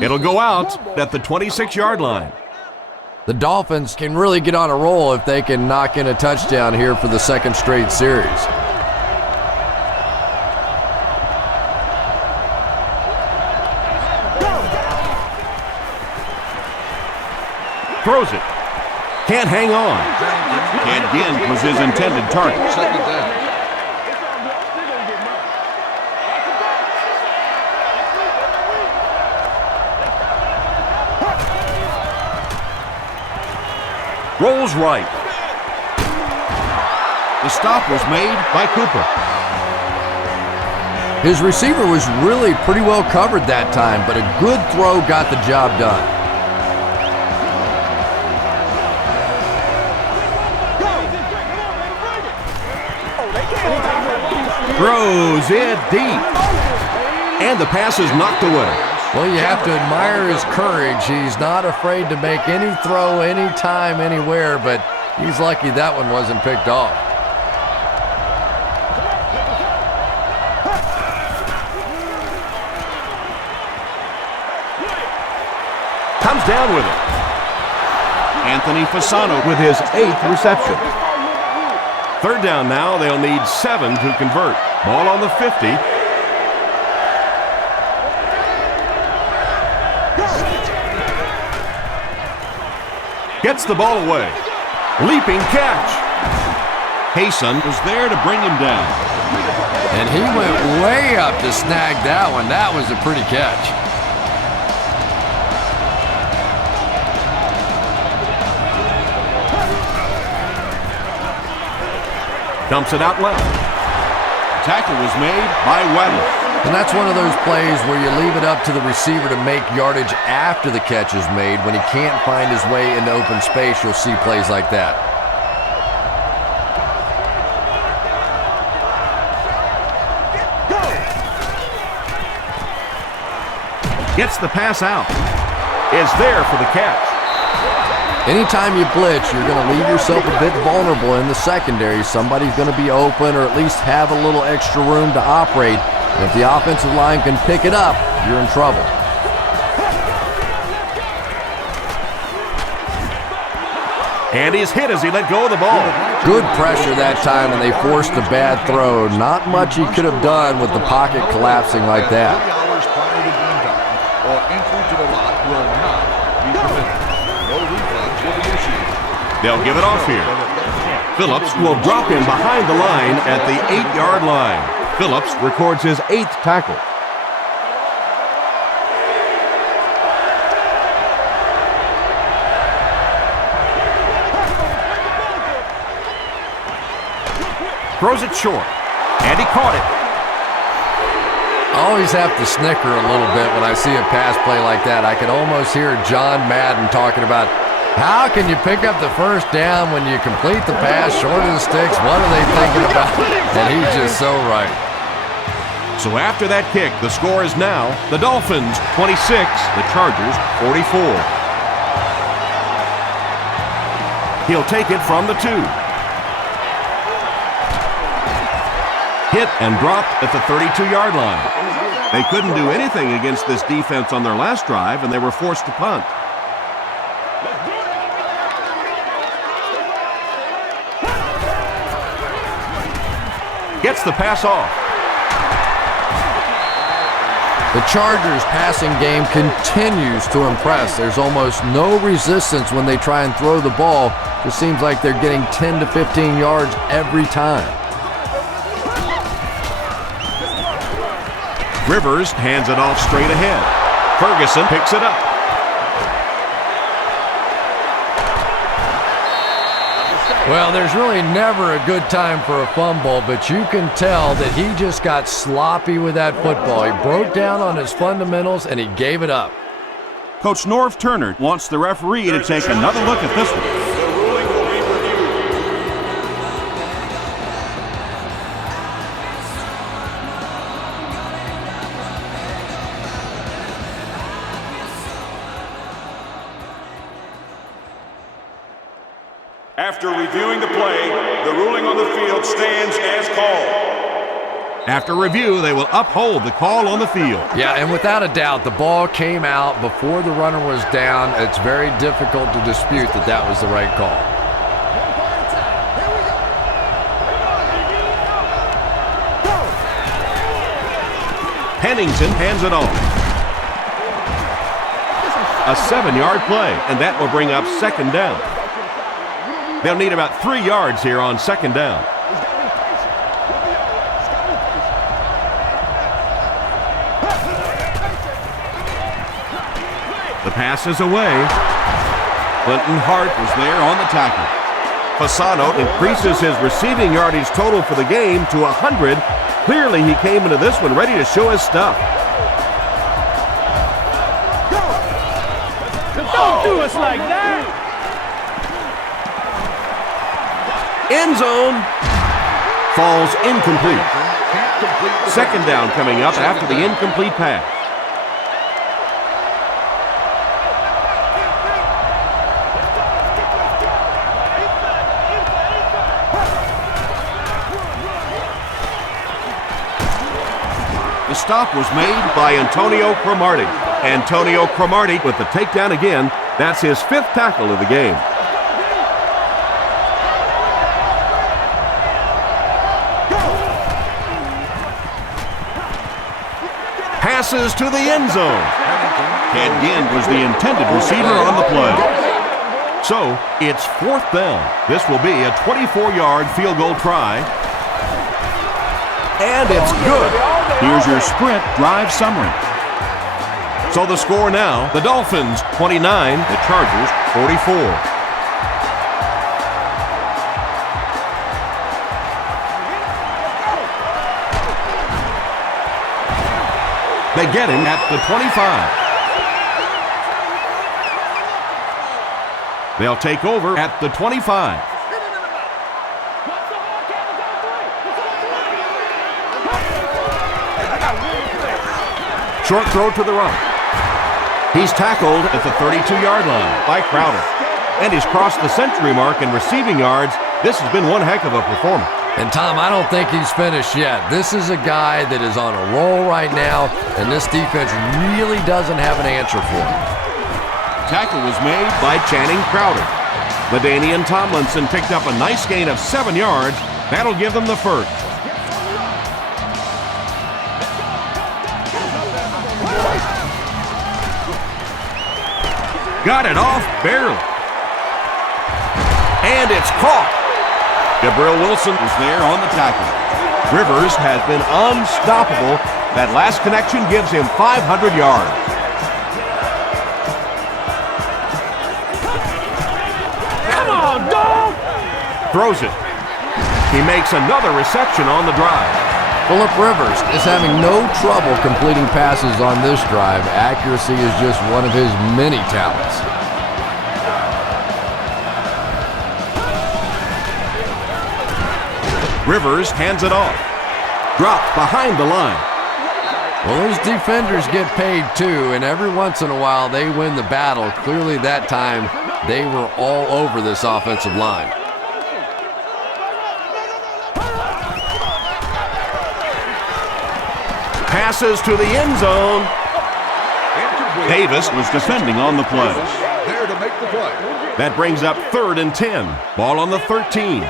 It'll go out at the 26-yard line. The Dolphins can really get on a roll if they can knock in a touchdown here for the second straight series. Throws it. Can't hang on. And again was his intended target. Second down. Rolls right. The stop was made by Cooper. His receiver was really pretty well covered that time, but a good throw got the job done. Throws it deep. And the pass is knocked away. Well, you have to admire his courage. He's not afraid to make any throw, anytime, anywhere, but he's lucky that one wasn't picked off. Comes down with it. Anthony Fasano With his 8th reception. Third down now, they'll need 7 to convert. Ball on the 50. Gets the ball away. Leaping catch. Payson was there to bring him down. And he went way up to snag that one. That was a pretty catch. Dumps it out left. Tackle was made by Weddle. And that's one of those plays where you leave it up to the receiver to make yardage after the catch is made. When he can't find his way into open space, you'll see plays like that. Gets the pass out. Is there for the catch. Anytime you blitz, you're going to leave yourself a bit vulnerable in the secondary. Somebody's going to be open or at least have a little extra room to operate. And if the offensive line can pick it up, you're in trouble. And he's hit as he let go of the ball. Good pressure that time, and they forced a bad throw. Not much he could have done with the pocket collapsing like that. 3 hours prior to game time, or entry to the lot will not be permitted. No refunds will be issued. They'll give it off here. Phillips will drop him behind the line at the 8-yard line. Phillips records his 8th tackle. Throws it short, and he caught it. I always have to snicker a little bit when I see a pass play like that. I can almost hear John Madden talking about how can you pick up the first down when you complete the pass short of the sticks? What are they thinking about? And he's just so right. So after that kick, the score is now the Dolphins 26, the Chargers 44. He'll take it from the 2. Hit and dropped at the 32-yard line. They couldn't do anything against this defense on their last drive, and they were forced to punt. Gets the pass off. The Chargers' passing game continues to impress. There's almost no resistance when they try and throw the ball. It seems like they're getting 10 to 15 yards every time. Rivers hands it off straight ahead. Ferguson picks it up. Well, there's really never a good time for a fumble, but you can tell that he just got sloppy with that football. He broke down on his fundamentals, and he gave it up. Coach Norv Turner wants the referee to take another look at this one. After reviewing the play, the ruling on the field stands as called. After review, they will uphold the call on the field. Yeah, and without a doubt, the ball came out before the runner was down. It's very difficult to dispute that that was the right call. Pennington hands it off. A 7-yard play, and that will bring up second down. They'll need about 3 yards here on second down. The pass is away. Clinton Hart was there on the tackle. Fasano increases his receiving yardage total for the game to 100. Clearly, he came into this one ready to show his stuff. Don't do us like that! End zone. Falls incomplete. Second down coming up after the incomplete pass. The stop was made By Antonio Cromartie. Antonio Cromartie with the takedown again. That's his 5th tackle of the game. Passes to the end zone. Ted Ginn was the intended receiver on the play. So it's 4th down. This will be a 24-yard field goal try. And it's good. Here's your sprint drive summary. So the score now, the Dolphins 29, the Chargers 44. They get him at the 25. They'll take over at the 25. Short throw to the right. He's tackled at the 32-yard line by Crowder. And he's crossed the century mark in receiving yards. This has been one heck of a performance. And Tom, I don't think he's finished yet. This is a guy that is on a roll right now, and this defense really doesn't have an answer for him. Tackle was made by Channing Crowder. LaDainian Tomlinson picked up a nice gain of 7 yards. That'll give them the first. Got it off barely. And it's caught. Gabriel Wilson was there on the tackle. Rivers has been unstoppable. That last connection gives him 500 yards. Come on, dog! Throws it. He makes another reception on the drive. Phillip Rivers is having no trouble completing passes on this drive. Accuracy is just one of his many talents. Rivers hands it off. Dropped behind the line. Well, those defenders get paid too, and every once in a while they win the battle. Clearly that time they were all over this offensive line. Passes to the end zone. Davis Was defending on the play. There to make the play. That brings up 3rd and 10. Ball on the 13.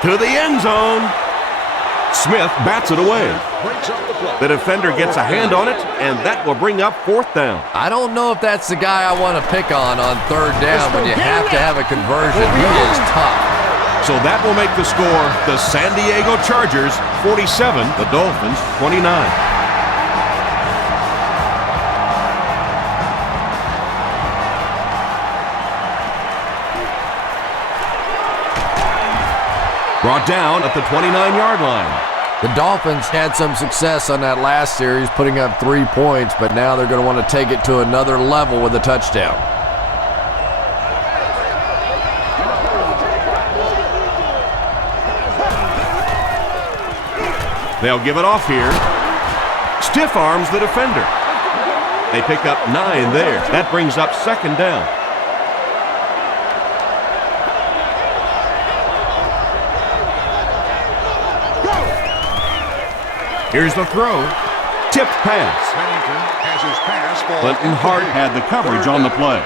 To the end zone. Smith bats it away. Breaks up the play. The defender gets a hand on it, and that will bring up 4th down. I don't know if that's the guy I want to pick on 3rd down when you have to have a conversion. He is tough. So that will make the score the San Diego Chargers 47, the Dolphins 29. Brought down at the 29-yard line. The Dolphins had some success on that last series, putting up 3 points, but now they're going to want to take it to another level with a touchdown. They'll give it off here. Stiff arms the defender. They pick up 9 there. That brings up 2nd down. Here's the throw. Tipped pass. Pennington has his pass ball. Clinton Hart had the coverage on the play.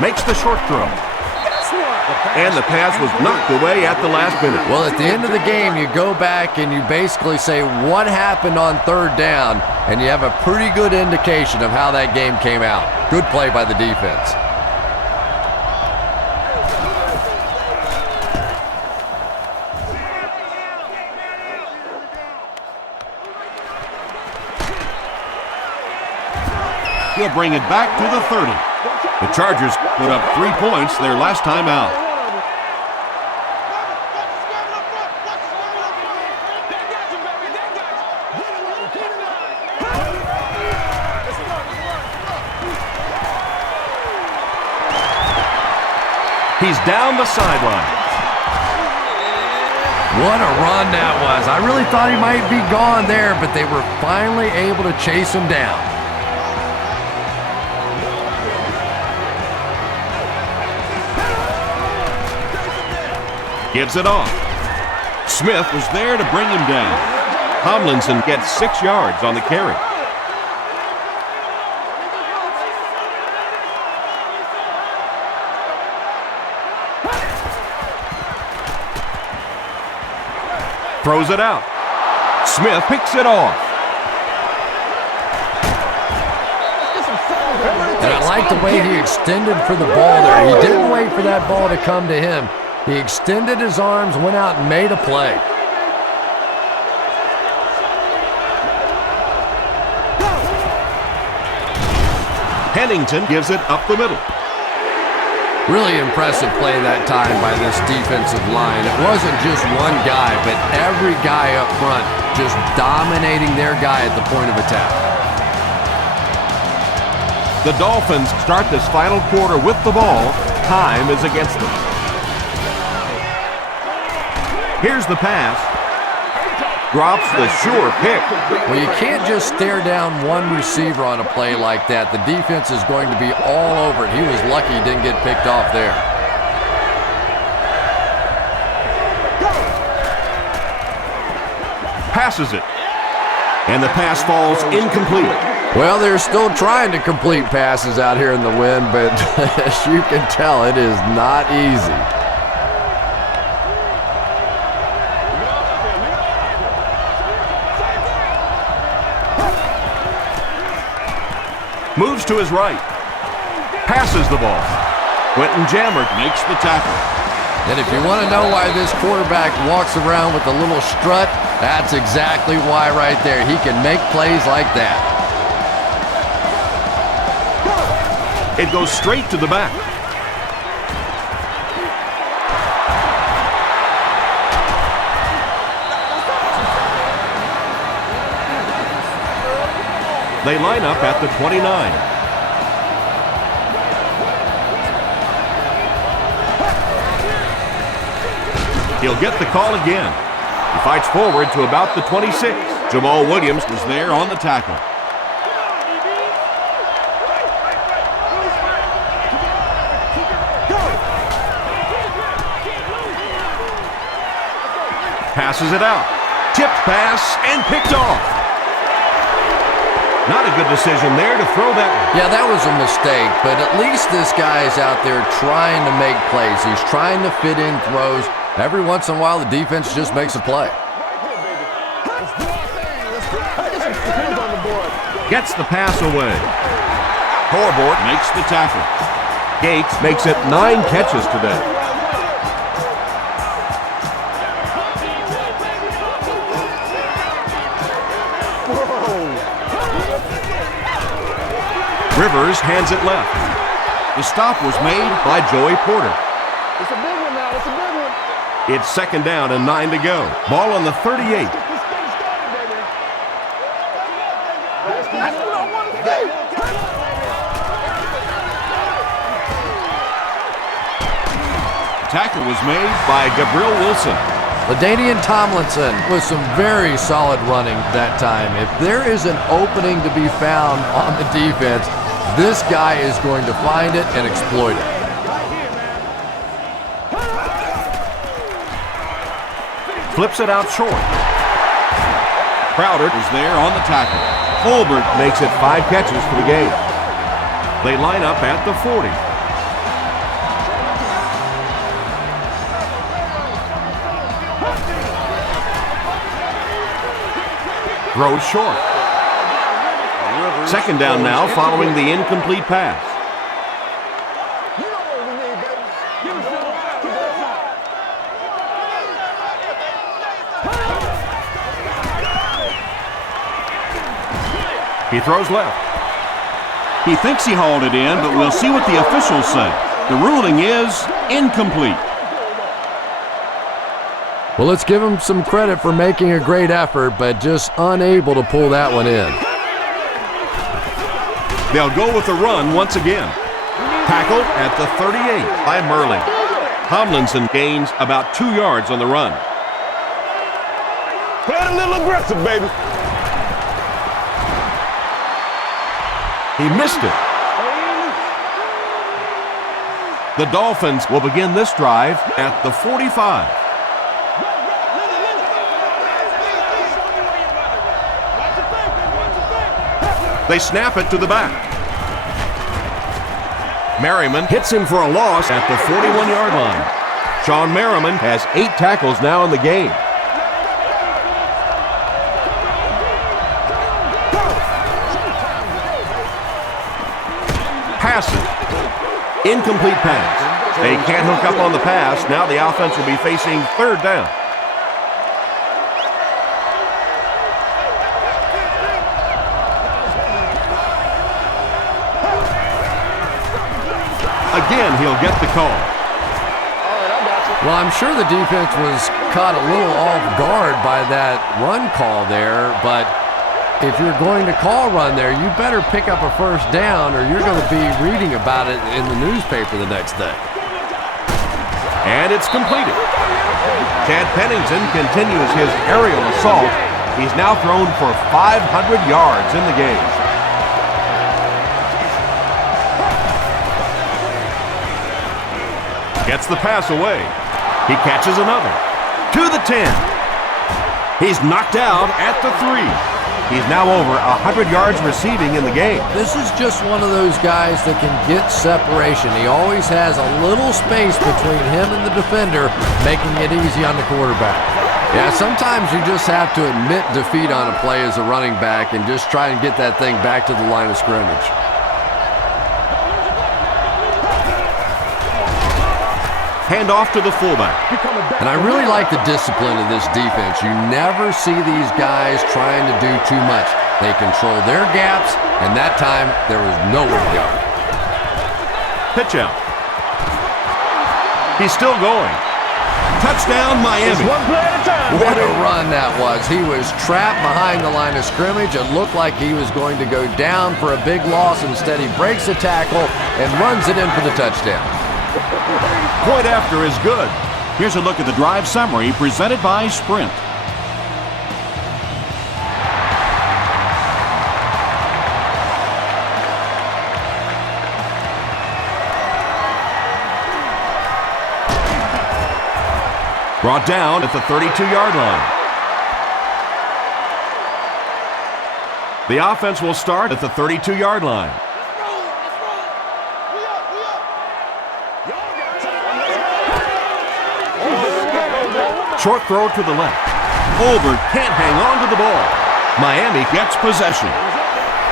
Makes the short throw. And the pass was knocked away at the last minute. Well, at the end of the game, you go back and you basically say what happened on 3rd down, and you have a pretty good indication of how that game came out. Good play by the defense. He'll bring it back to the 30. The Chargers put up 3 points their last time out. He's down the sideline. What a run that was. I really thought he might be gone there, but they were finally able to chase him down. Gives it off. Smith was there to bring him down. Tomlinson gets 6 yards on the carry. Throws it out. Smith picks it off. And I like the way he extended for the ball there. He didn't wait for that ball to come to him. He extended his arms, went out and made a play. Pennington gives it up the middle. Really impressive play that time by this defensive line. It wasn't just one guy, but every guy up front just dominating their guy at the point of attack. The Dolphins start this final quarter with the ball. Time is against them. Here's the pass. Drops the sure pick. Well, you can't just stare down one receiver on a play like that. The defense is going to be all over it. He was lucky he didn't get picked off there. Passes it. And the pass falls incomplete. Well, they're still trying to complete passes out here in the wind, but as you can tell, it is not easy. Moves to his right. Passes the ball. Quentin Jammer Makes the tackle. And if you want to know why this quarterback walks around with a little strut, that's exactly why right there. He can make plays like that. It goes straight to the back. They line up at the 29. He'll get the call again. He fights forward to about the 26. Jamal Williams was there on the tackle. Passes it out. Tipped pass and picked off. Not a good decision there to throw that one. Yeah, that was a mistake, but at least this guy is out there trying to make plays. He's trying to fit in throws. Every once in a while, the defense just makes a play. Gets the pass away. Corbort makes the tackle. Gates makes it 9 catches today. Rivers hands it left. The stop was made By Joey Porter. It's a big one now. It's a big one. It's 2nd down and 9 to go. Ball on the 38. This thing started, baby. That's what I want to see. tackle was made by Gabriel Wilson. LaDainian Tomlinson with some very solid running that time. If there is an opening to be found on the defense, this guy is going to find it and exploit it. Flips it out short. Crowder Was there on the tackle. Holbert makes it 5 catches for the game. They line up at the 40. Throws short. Second down now following the incomplete pass. You know what we need, baby. Give us some. He throws left. He thinks he hauled it in, but we'll see what the officials say. The ruling is incomplete. Well, let's give him some credit for making a great effort, but just unable to pull that one in. They'll go with the run once again. Tackled at the 38 by Merlin. Tomlinson gains about 2 yards on the run. Play it a little aggressive, baby. He missed it. The Dolphins will begin this drive at the 45. They snap it to the back. Merriman hits him for a loss at the 41-yard line. Sean Merriman has 8 tackles now in the game. Passing. Incomplete pass. They can't hook up on the pass. Now the offense will be facing 3rd down. Again, he'll get the call. Well, I'm sure the defense was caught a little off guard by that run call there, but if you're going to call run there, you better pick up a 1st down or you're going to be reading about it in the newspaper the next day. And it's completed. Chad Pennington continues his aerial assault. He's now thrown for 500 yards in the game. Gets the pass away. He catches another. To the 10. He's knocked out at the 3. He's now over 100 yards receiving in the game. This is just one of those guys that can get separation. He always has a little space between him and the defender, making it easy on the quarterback. Yeah, sometimes you just have to admit defeat on a play as a running back and just try and get that thing back to the line of scrimmage. Hand off to the fullback. And I really like the discipline of this defense. You never see these guys trying to do too much. They control their gaps, and that time there was nowhere to go. Pitch out. He's still going. Touchdown, Miami. One play at a time. What a run that was. He was trapped behind the line of scrimmage. It looked like he was going to go down for a big loss. Instead, he breaks the tackle and runs it in for the touchdown. Point after is good. Here's a look at the drive summary presented by Sprint. Brought down at the 32-yard line. The offense will start at the 32-yard line. Short throw to the left. Holbert can't hang on to the ball. Miami gets possession.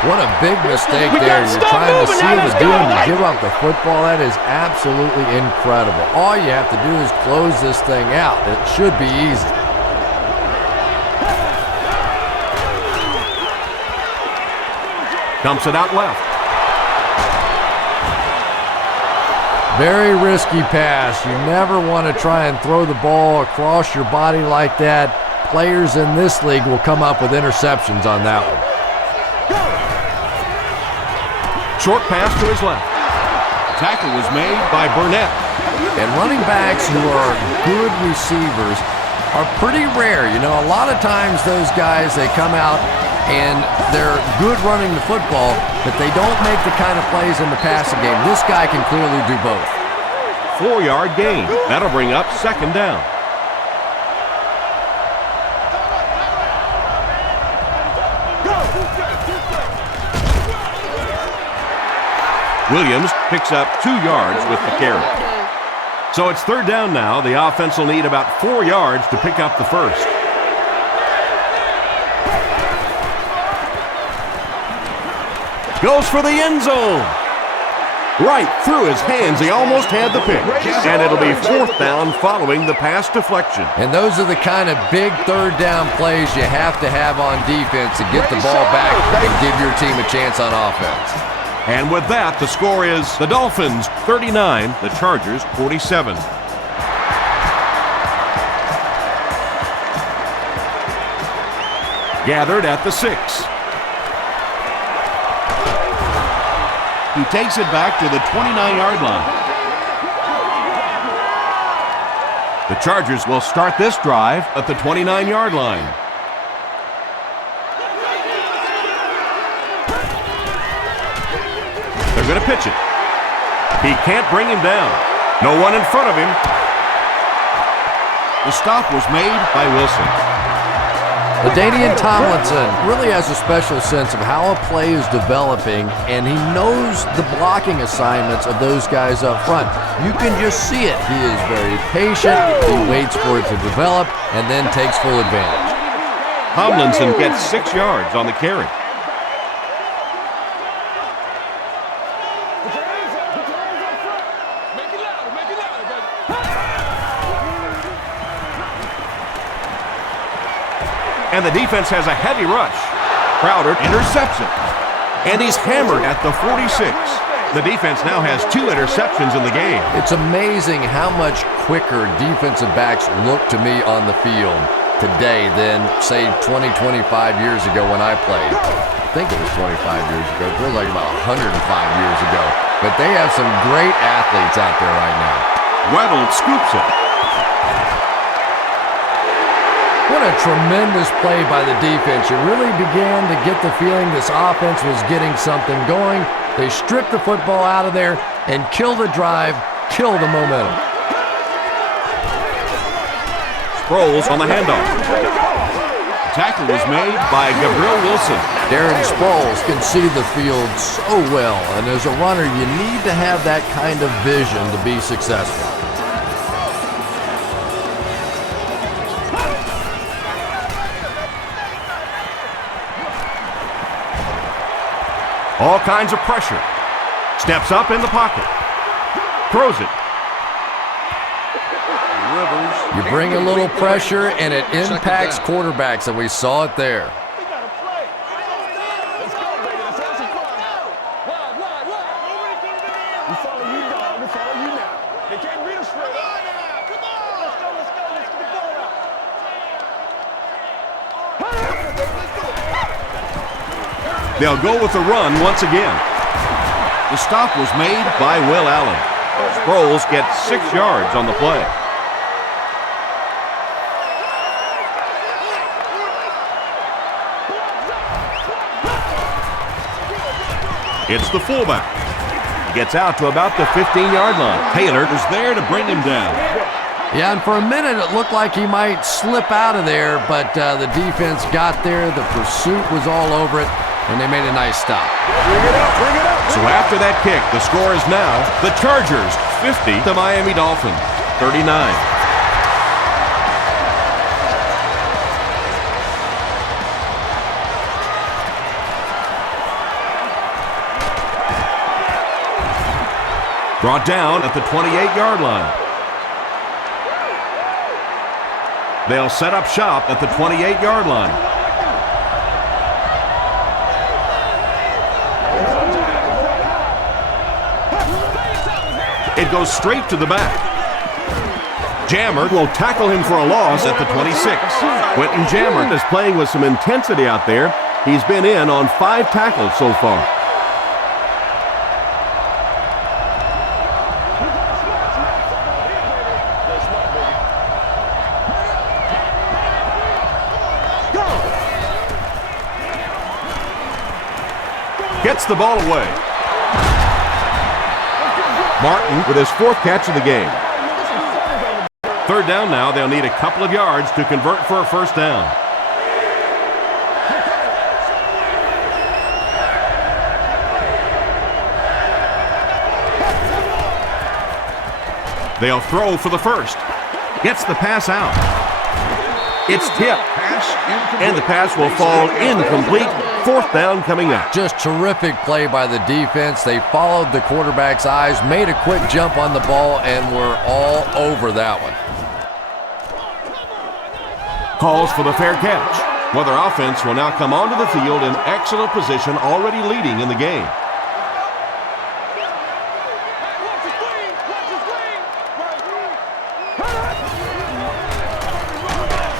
What a big mistake there. You're trying to seal the deal and you give up the football. That is absolutely incredible. All you have to do is close this thing out. It should be easy. Dumps it out left. Very risky pass. You never want to try and throw the ball across your body like that. Players in this league will come up with interceptions on that one. Short pass to his left. Tackle was made by Burnett. And running backs who are good receivers are pretty rare. You know, a lot of times those guys, they come out and they're good running the football, but they don't make the kind of plays in the passing game. This guy can clearly do both. 4-yard gain. That'll bring up second down. Williams picks up 2 yards with the carry. So it's third down now. The offense will need about 4 yards to pick up the first. Goes for the end zone. Right through his hands. He almost had the pick. And it'll be fourth down following the pass deflection. And those are the kind of big third down plays you have to have on defense to get the ball back and give your team a chance on offense. And with that, the score is the Dolphins 39, the Chargers 47. Gathered at the 6. He takes it back to the 29-yard line. The Chargers will start this drive at the 29-yard line. They're going to pitch it. He can't bring him down. No one in front of him. The stop was made by Wilson. LaDainian Tomlinson really has a special sense of how a play is developing, and he knows the blocking assignments of those guys up front. You can just see it. He is very patient. He waits for it to develop and then takes full advantage. Tomlinson gets 6 yards on the carry. And the defense has a heavy rush. Crowder intercepts it. And he's hammered at the 46. The defense now has 2 interceptions in the game. It's amazing how much quicker defensive backs look to me on the field today than, say, 20, 25 years ago when I played. I think it was 25 years ago. It feels like about 105 years ago. But they have some great athletes out there right now. Weddle scoops it. What a tremendous play by the defense. You really began to get the feeling this offense was getting something going. They stripped the football out of there and kill the drive, kill the momentum. Sproles on the handoff. The tackle was made by Gabriel Wilson. Darren Sproles can see the field so well, and as a runner, you need to have that kind of vision to be successful. All kinds of pressure. Steps up in the pocket. Throws it. You bring a little pressure, and it impacts quarterbacks, and we saw it there. They'll go with the run once again. The stop was made by Will Allen. Sproles gets 6 yards on the play. It's the fullback. He gets out to about the 15-yard line. Taylor is there to bring him down. Yeah, and for a minute it looked like he might slip out of there, but the defense got there. The pursuit was all over it, and they made a nice stop. So after that kick, the score is now the Chargers 50, the Miami Dolphins 39. Brought down at the 28-yard line. They'll set up shop at the 28-yard line. It goes straight to the back. Jammer will tackle him for a loss at the 26. Quentin Jammer is playing with some intensity out there. He's been in on 5 tackles so far. Gets the ball away. Martin with his 4th catch of the game. 3rd down now. They'll need a couple of yards to convert for a 1st down. They'll throw for the 1st. Gets the pass out. It's tipped. And the pass will fall incomplete. 4th down coming up. Just terrific play by the defense. They followed the quarterback's eyes, made a quick jump on the ball, and were all over that one. Calls for the fair catch. Well, their offense will now come onto the field in excellent position, already leading in the game.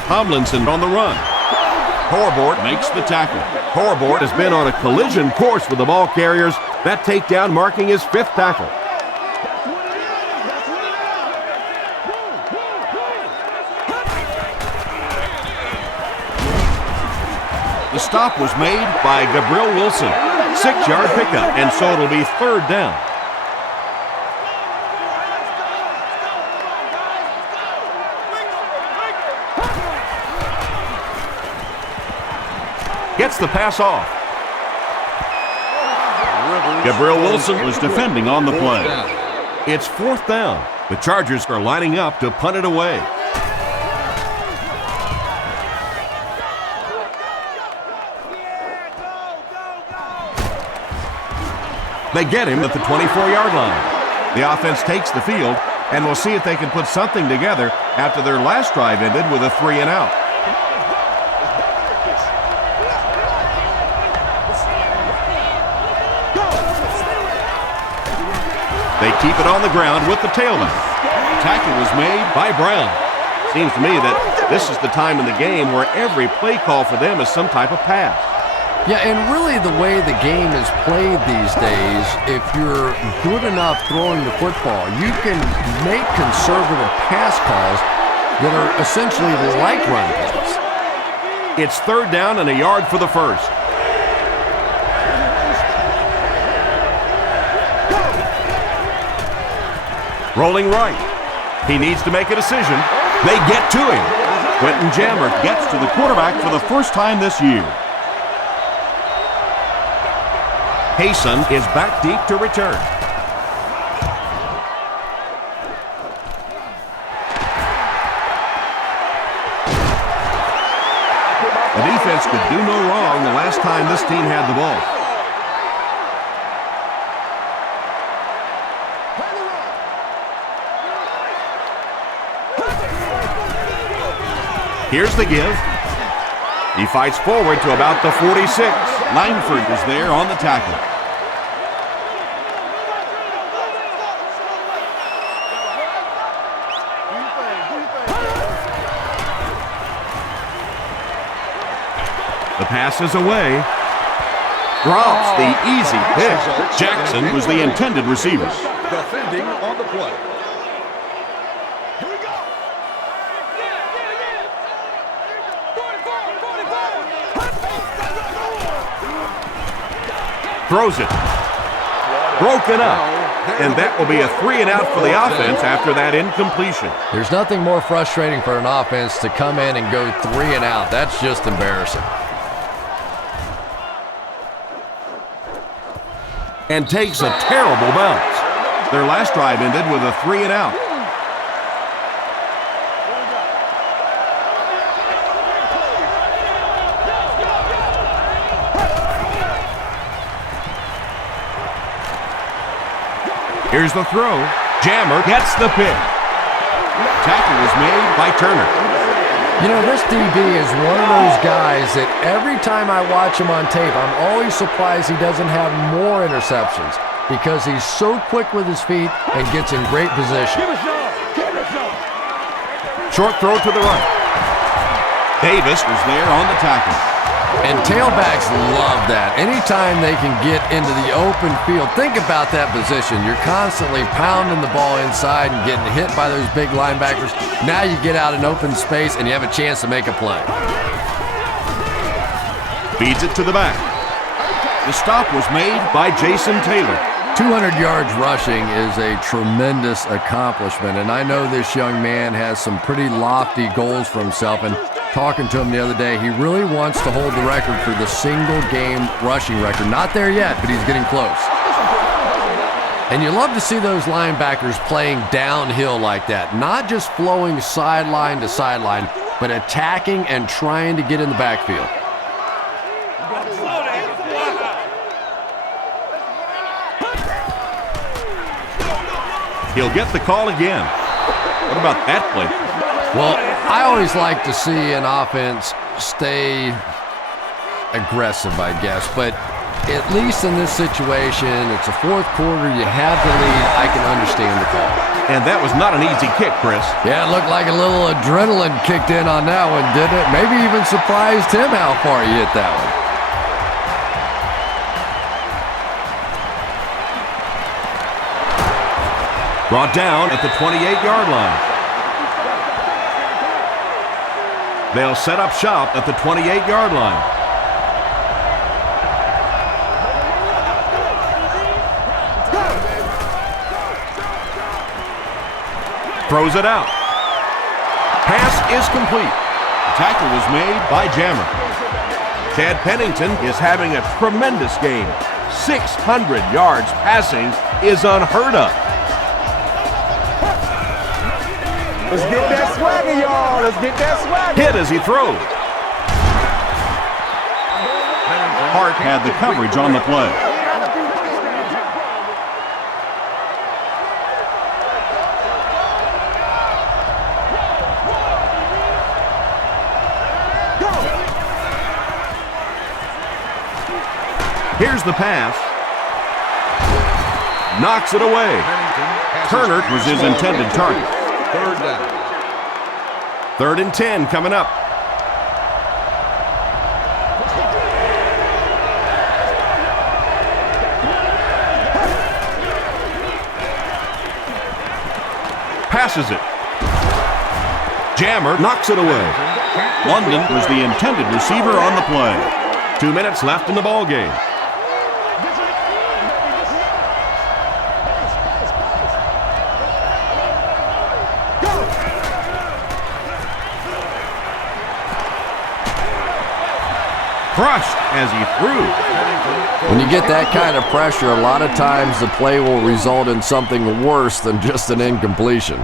Tomlinson on the run. Horboard makes the tackle. Horboard has been on a collision course with the ball carriers. That takedown marking his 5th tackle. The stop was made by Gabriel Wilson. 6-yard pickup, and so it'll be 3rd down. Gets the pass off. Gabriel Wilson was defending on the play. It's 4th down. The Chargers are lining up to punt it away. They get him at the 24-yard line. The offense takes the field, and we'll see if they can put something together after their last drive ended with a 3-and-out. They keep it on the ground with the tailback. Tackle was made by Brown. Seems to me that this is the time in the game where every play call for them is some type of pass. Yeah, and really the way the game is played these days, if you're good enough throwing the football, you can make conservative pass calls that are essentially like run plays. It's 3rd down and a yard for the 1st. Rolling right. He needs to make a decision. They get to him. Quentin Jammer gets to the quarterback for the 1st time this year. Payson is back deep to return. The defense could do no wrong the last time this team had the ball. Here's the give. He fights forward to about the 46. Langford is there on the tackle. The pass is away. Drops the easy pick. Jackson was the intended receiver. Defending on the play. Throws it. Broken up. And that will be a 3-and-out for the offense after that incompletion. There's nothing more frustrating for an offense to come in and go 3-and-out. That's just embarrassing. And takes a terrible bounce. Their last drive ended with a 3-and-out. Here's the throw. Jammer gets the pick. Tackle was made by Turner. You know, this DB is one of those guys that every time I watch him on tape, I'm always surprised he doesn't have more interceptions because he's so quick with his feet and gets in great position. Short throw to the right. Davis was there on the tackle. And tailbacks love that. Anytime they can get into the open field, think about that position. You're constantly pounding the ball inside and getting hit by those big linebackers. Now you get out in open space and you have a chance to make a play. Feeds it to the back. The stop was made by Jason Taylor. 200 yards rushing is a tremendous accomplishment, and I know this young man has some pretty lofty goals for himself, and talking to him the other day, he really wants to hold the record for the single-game rushing record. Not there yet, but he's getting close. And you love to see those linebackers playing downhill like that, not just flowing sideline to sideline, but attacking and trying to get in the backfield. He'll get the call again. What about that play? Well, I always like to see an offense stay aggressive, I guess, but at least in this situation, it's a fourth quarter, you have the lead, I can understand the call. And that was not an easy kick, Chris. Yeah, it looked like a little adrenaline kicked in on that one, didn't it? Maybe even surprised him how far he hit that one. Brought down at the 28-yard line. They'll set up shop at the 28-yard line. Throws it out. Pass is complete. The tackle was made By Jammer. Chad Pennington is having a tremendous game. 600 yards passing is unheard of. Let's get that swagger, y'all. Let's get that swagger. Hit as he throws. Hart had the coverage on the play. Here's the pass. Knocks it away. Turner was his intended target. Third down. 3rd and 10 coming up. Passes it. Jammer knocks it away. London was the intended receiver on the play. 2 minutes left in the ball game. Crushed as he threw. When you get that kind of pressure, a lot of times the play will result in something worse than just an incompletion.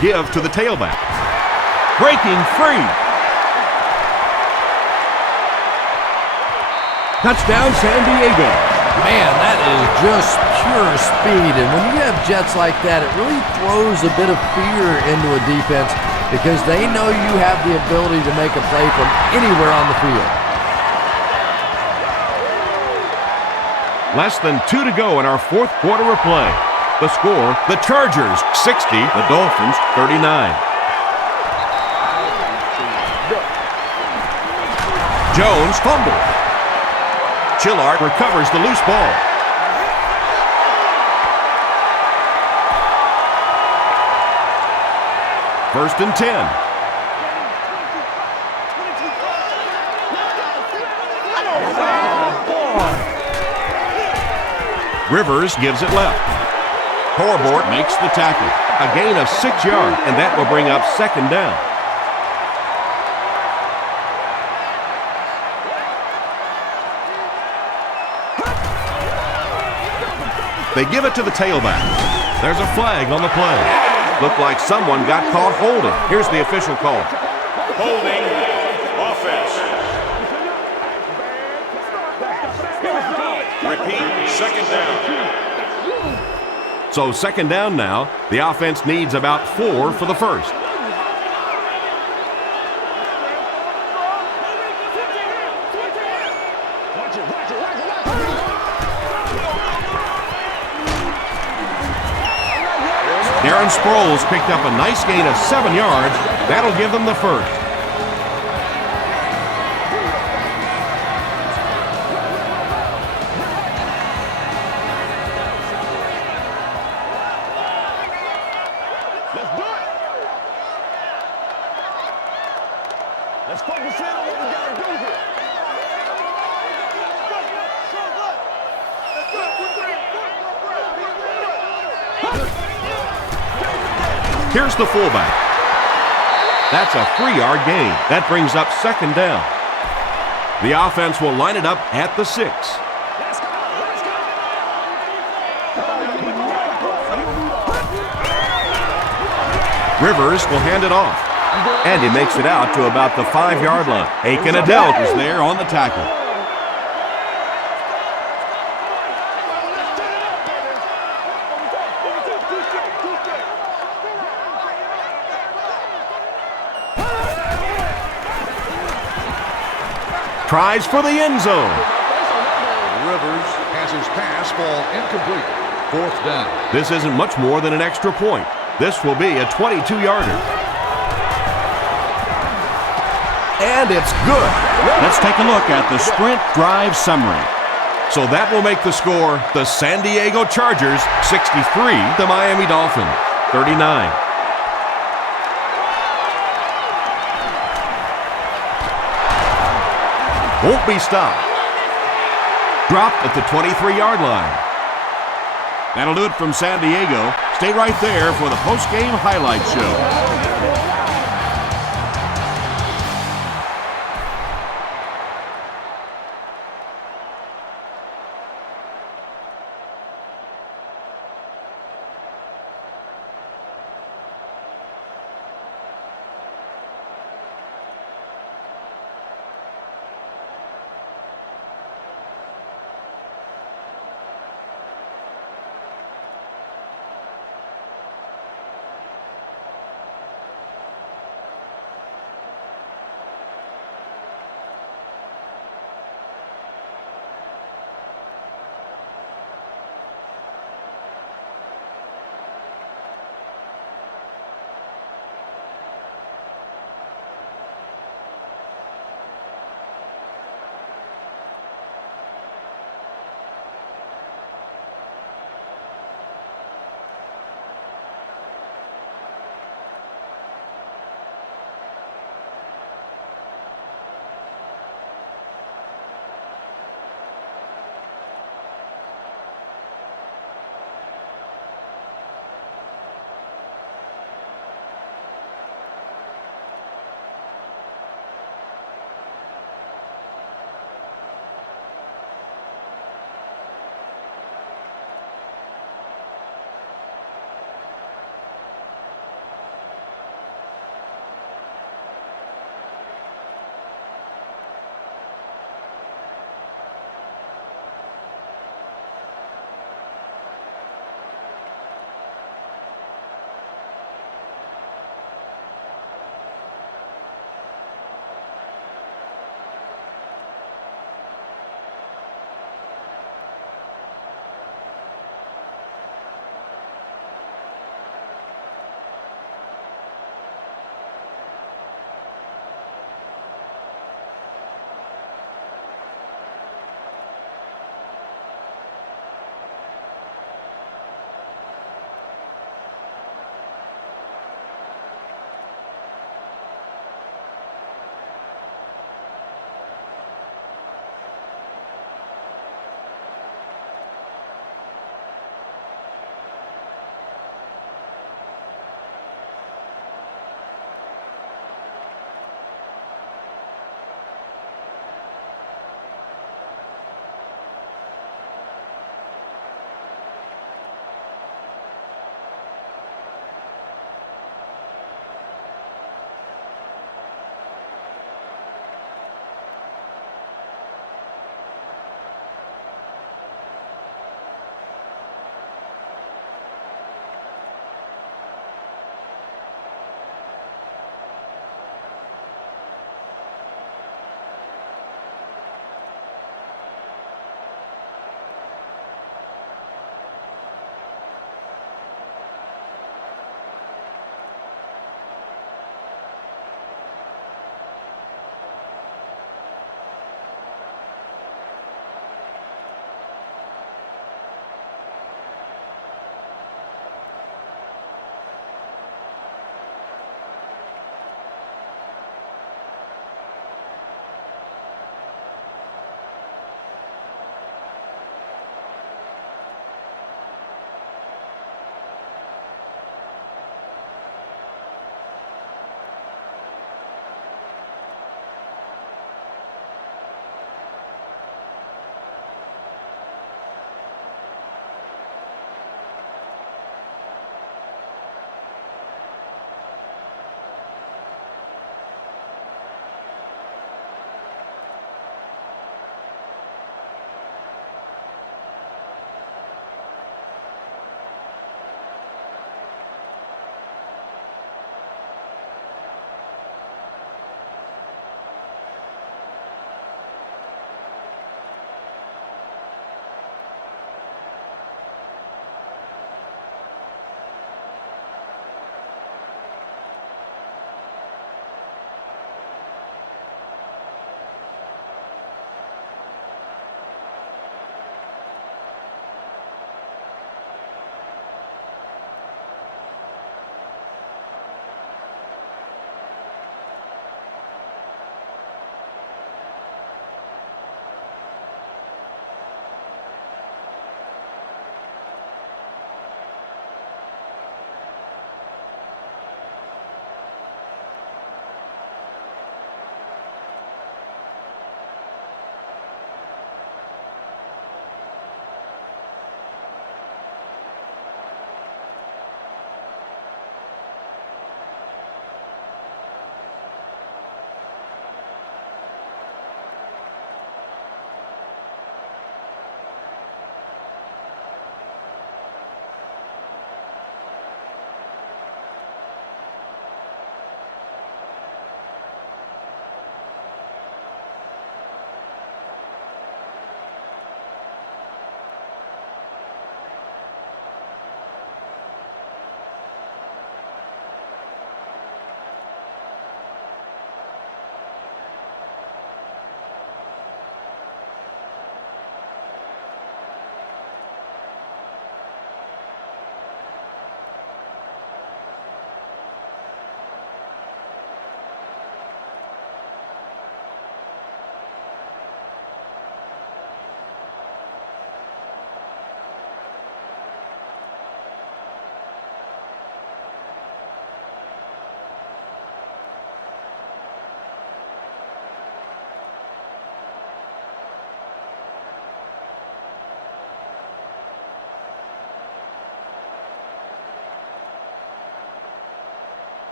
Give to the tailback. Breaking free. Touchdown, San Diego. Man, that is just pure speed. And when you have jets like that, it really throws a bit of fear into a defense because they know you have the ability to make a play from anywhere on the field. Less than 2 to go in our 4th quarter of play. The score, the Chargers 60, the Dolphins 39. Jones fumbled. Chillard recovers the loose ball. First and 10. Rivers gives it left. Horbort makes the tackle. A gain of 6 yards, and that will bring up 2nd down. They give it to the tailback. There's a flag on the play. Looked like someone got caught holding. Here's the official call. Holding offense. Repeat, 2nd down. So 2nd down now. The offense needs about 4 for the first. Darren Sproles picked up a nice gain of 7 yards. That'll give them the first. Here's the fullback. That's a 3-yard gain. That brings up 2nd down. The offense will line it up at the 6. Rivers will hand it off. And he makes it out to about the 5-yard line. Aiken Adelt is there on the tackle. Tries for the end zone. Rivers has his pass fall incomplete. 4th down. This isn't much more than an extra point. This will be a 22-yarder. And it's good. Let's take a look at the sprint drive summary. So that will make the score the San Diego Chargers 63, the Miami Dolphins 39. Won't be stopped. Dropped at the 23-yard line. That'll do it from San Diego. Stay right there for the post-game highlight show.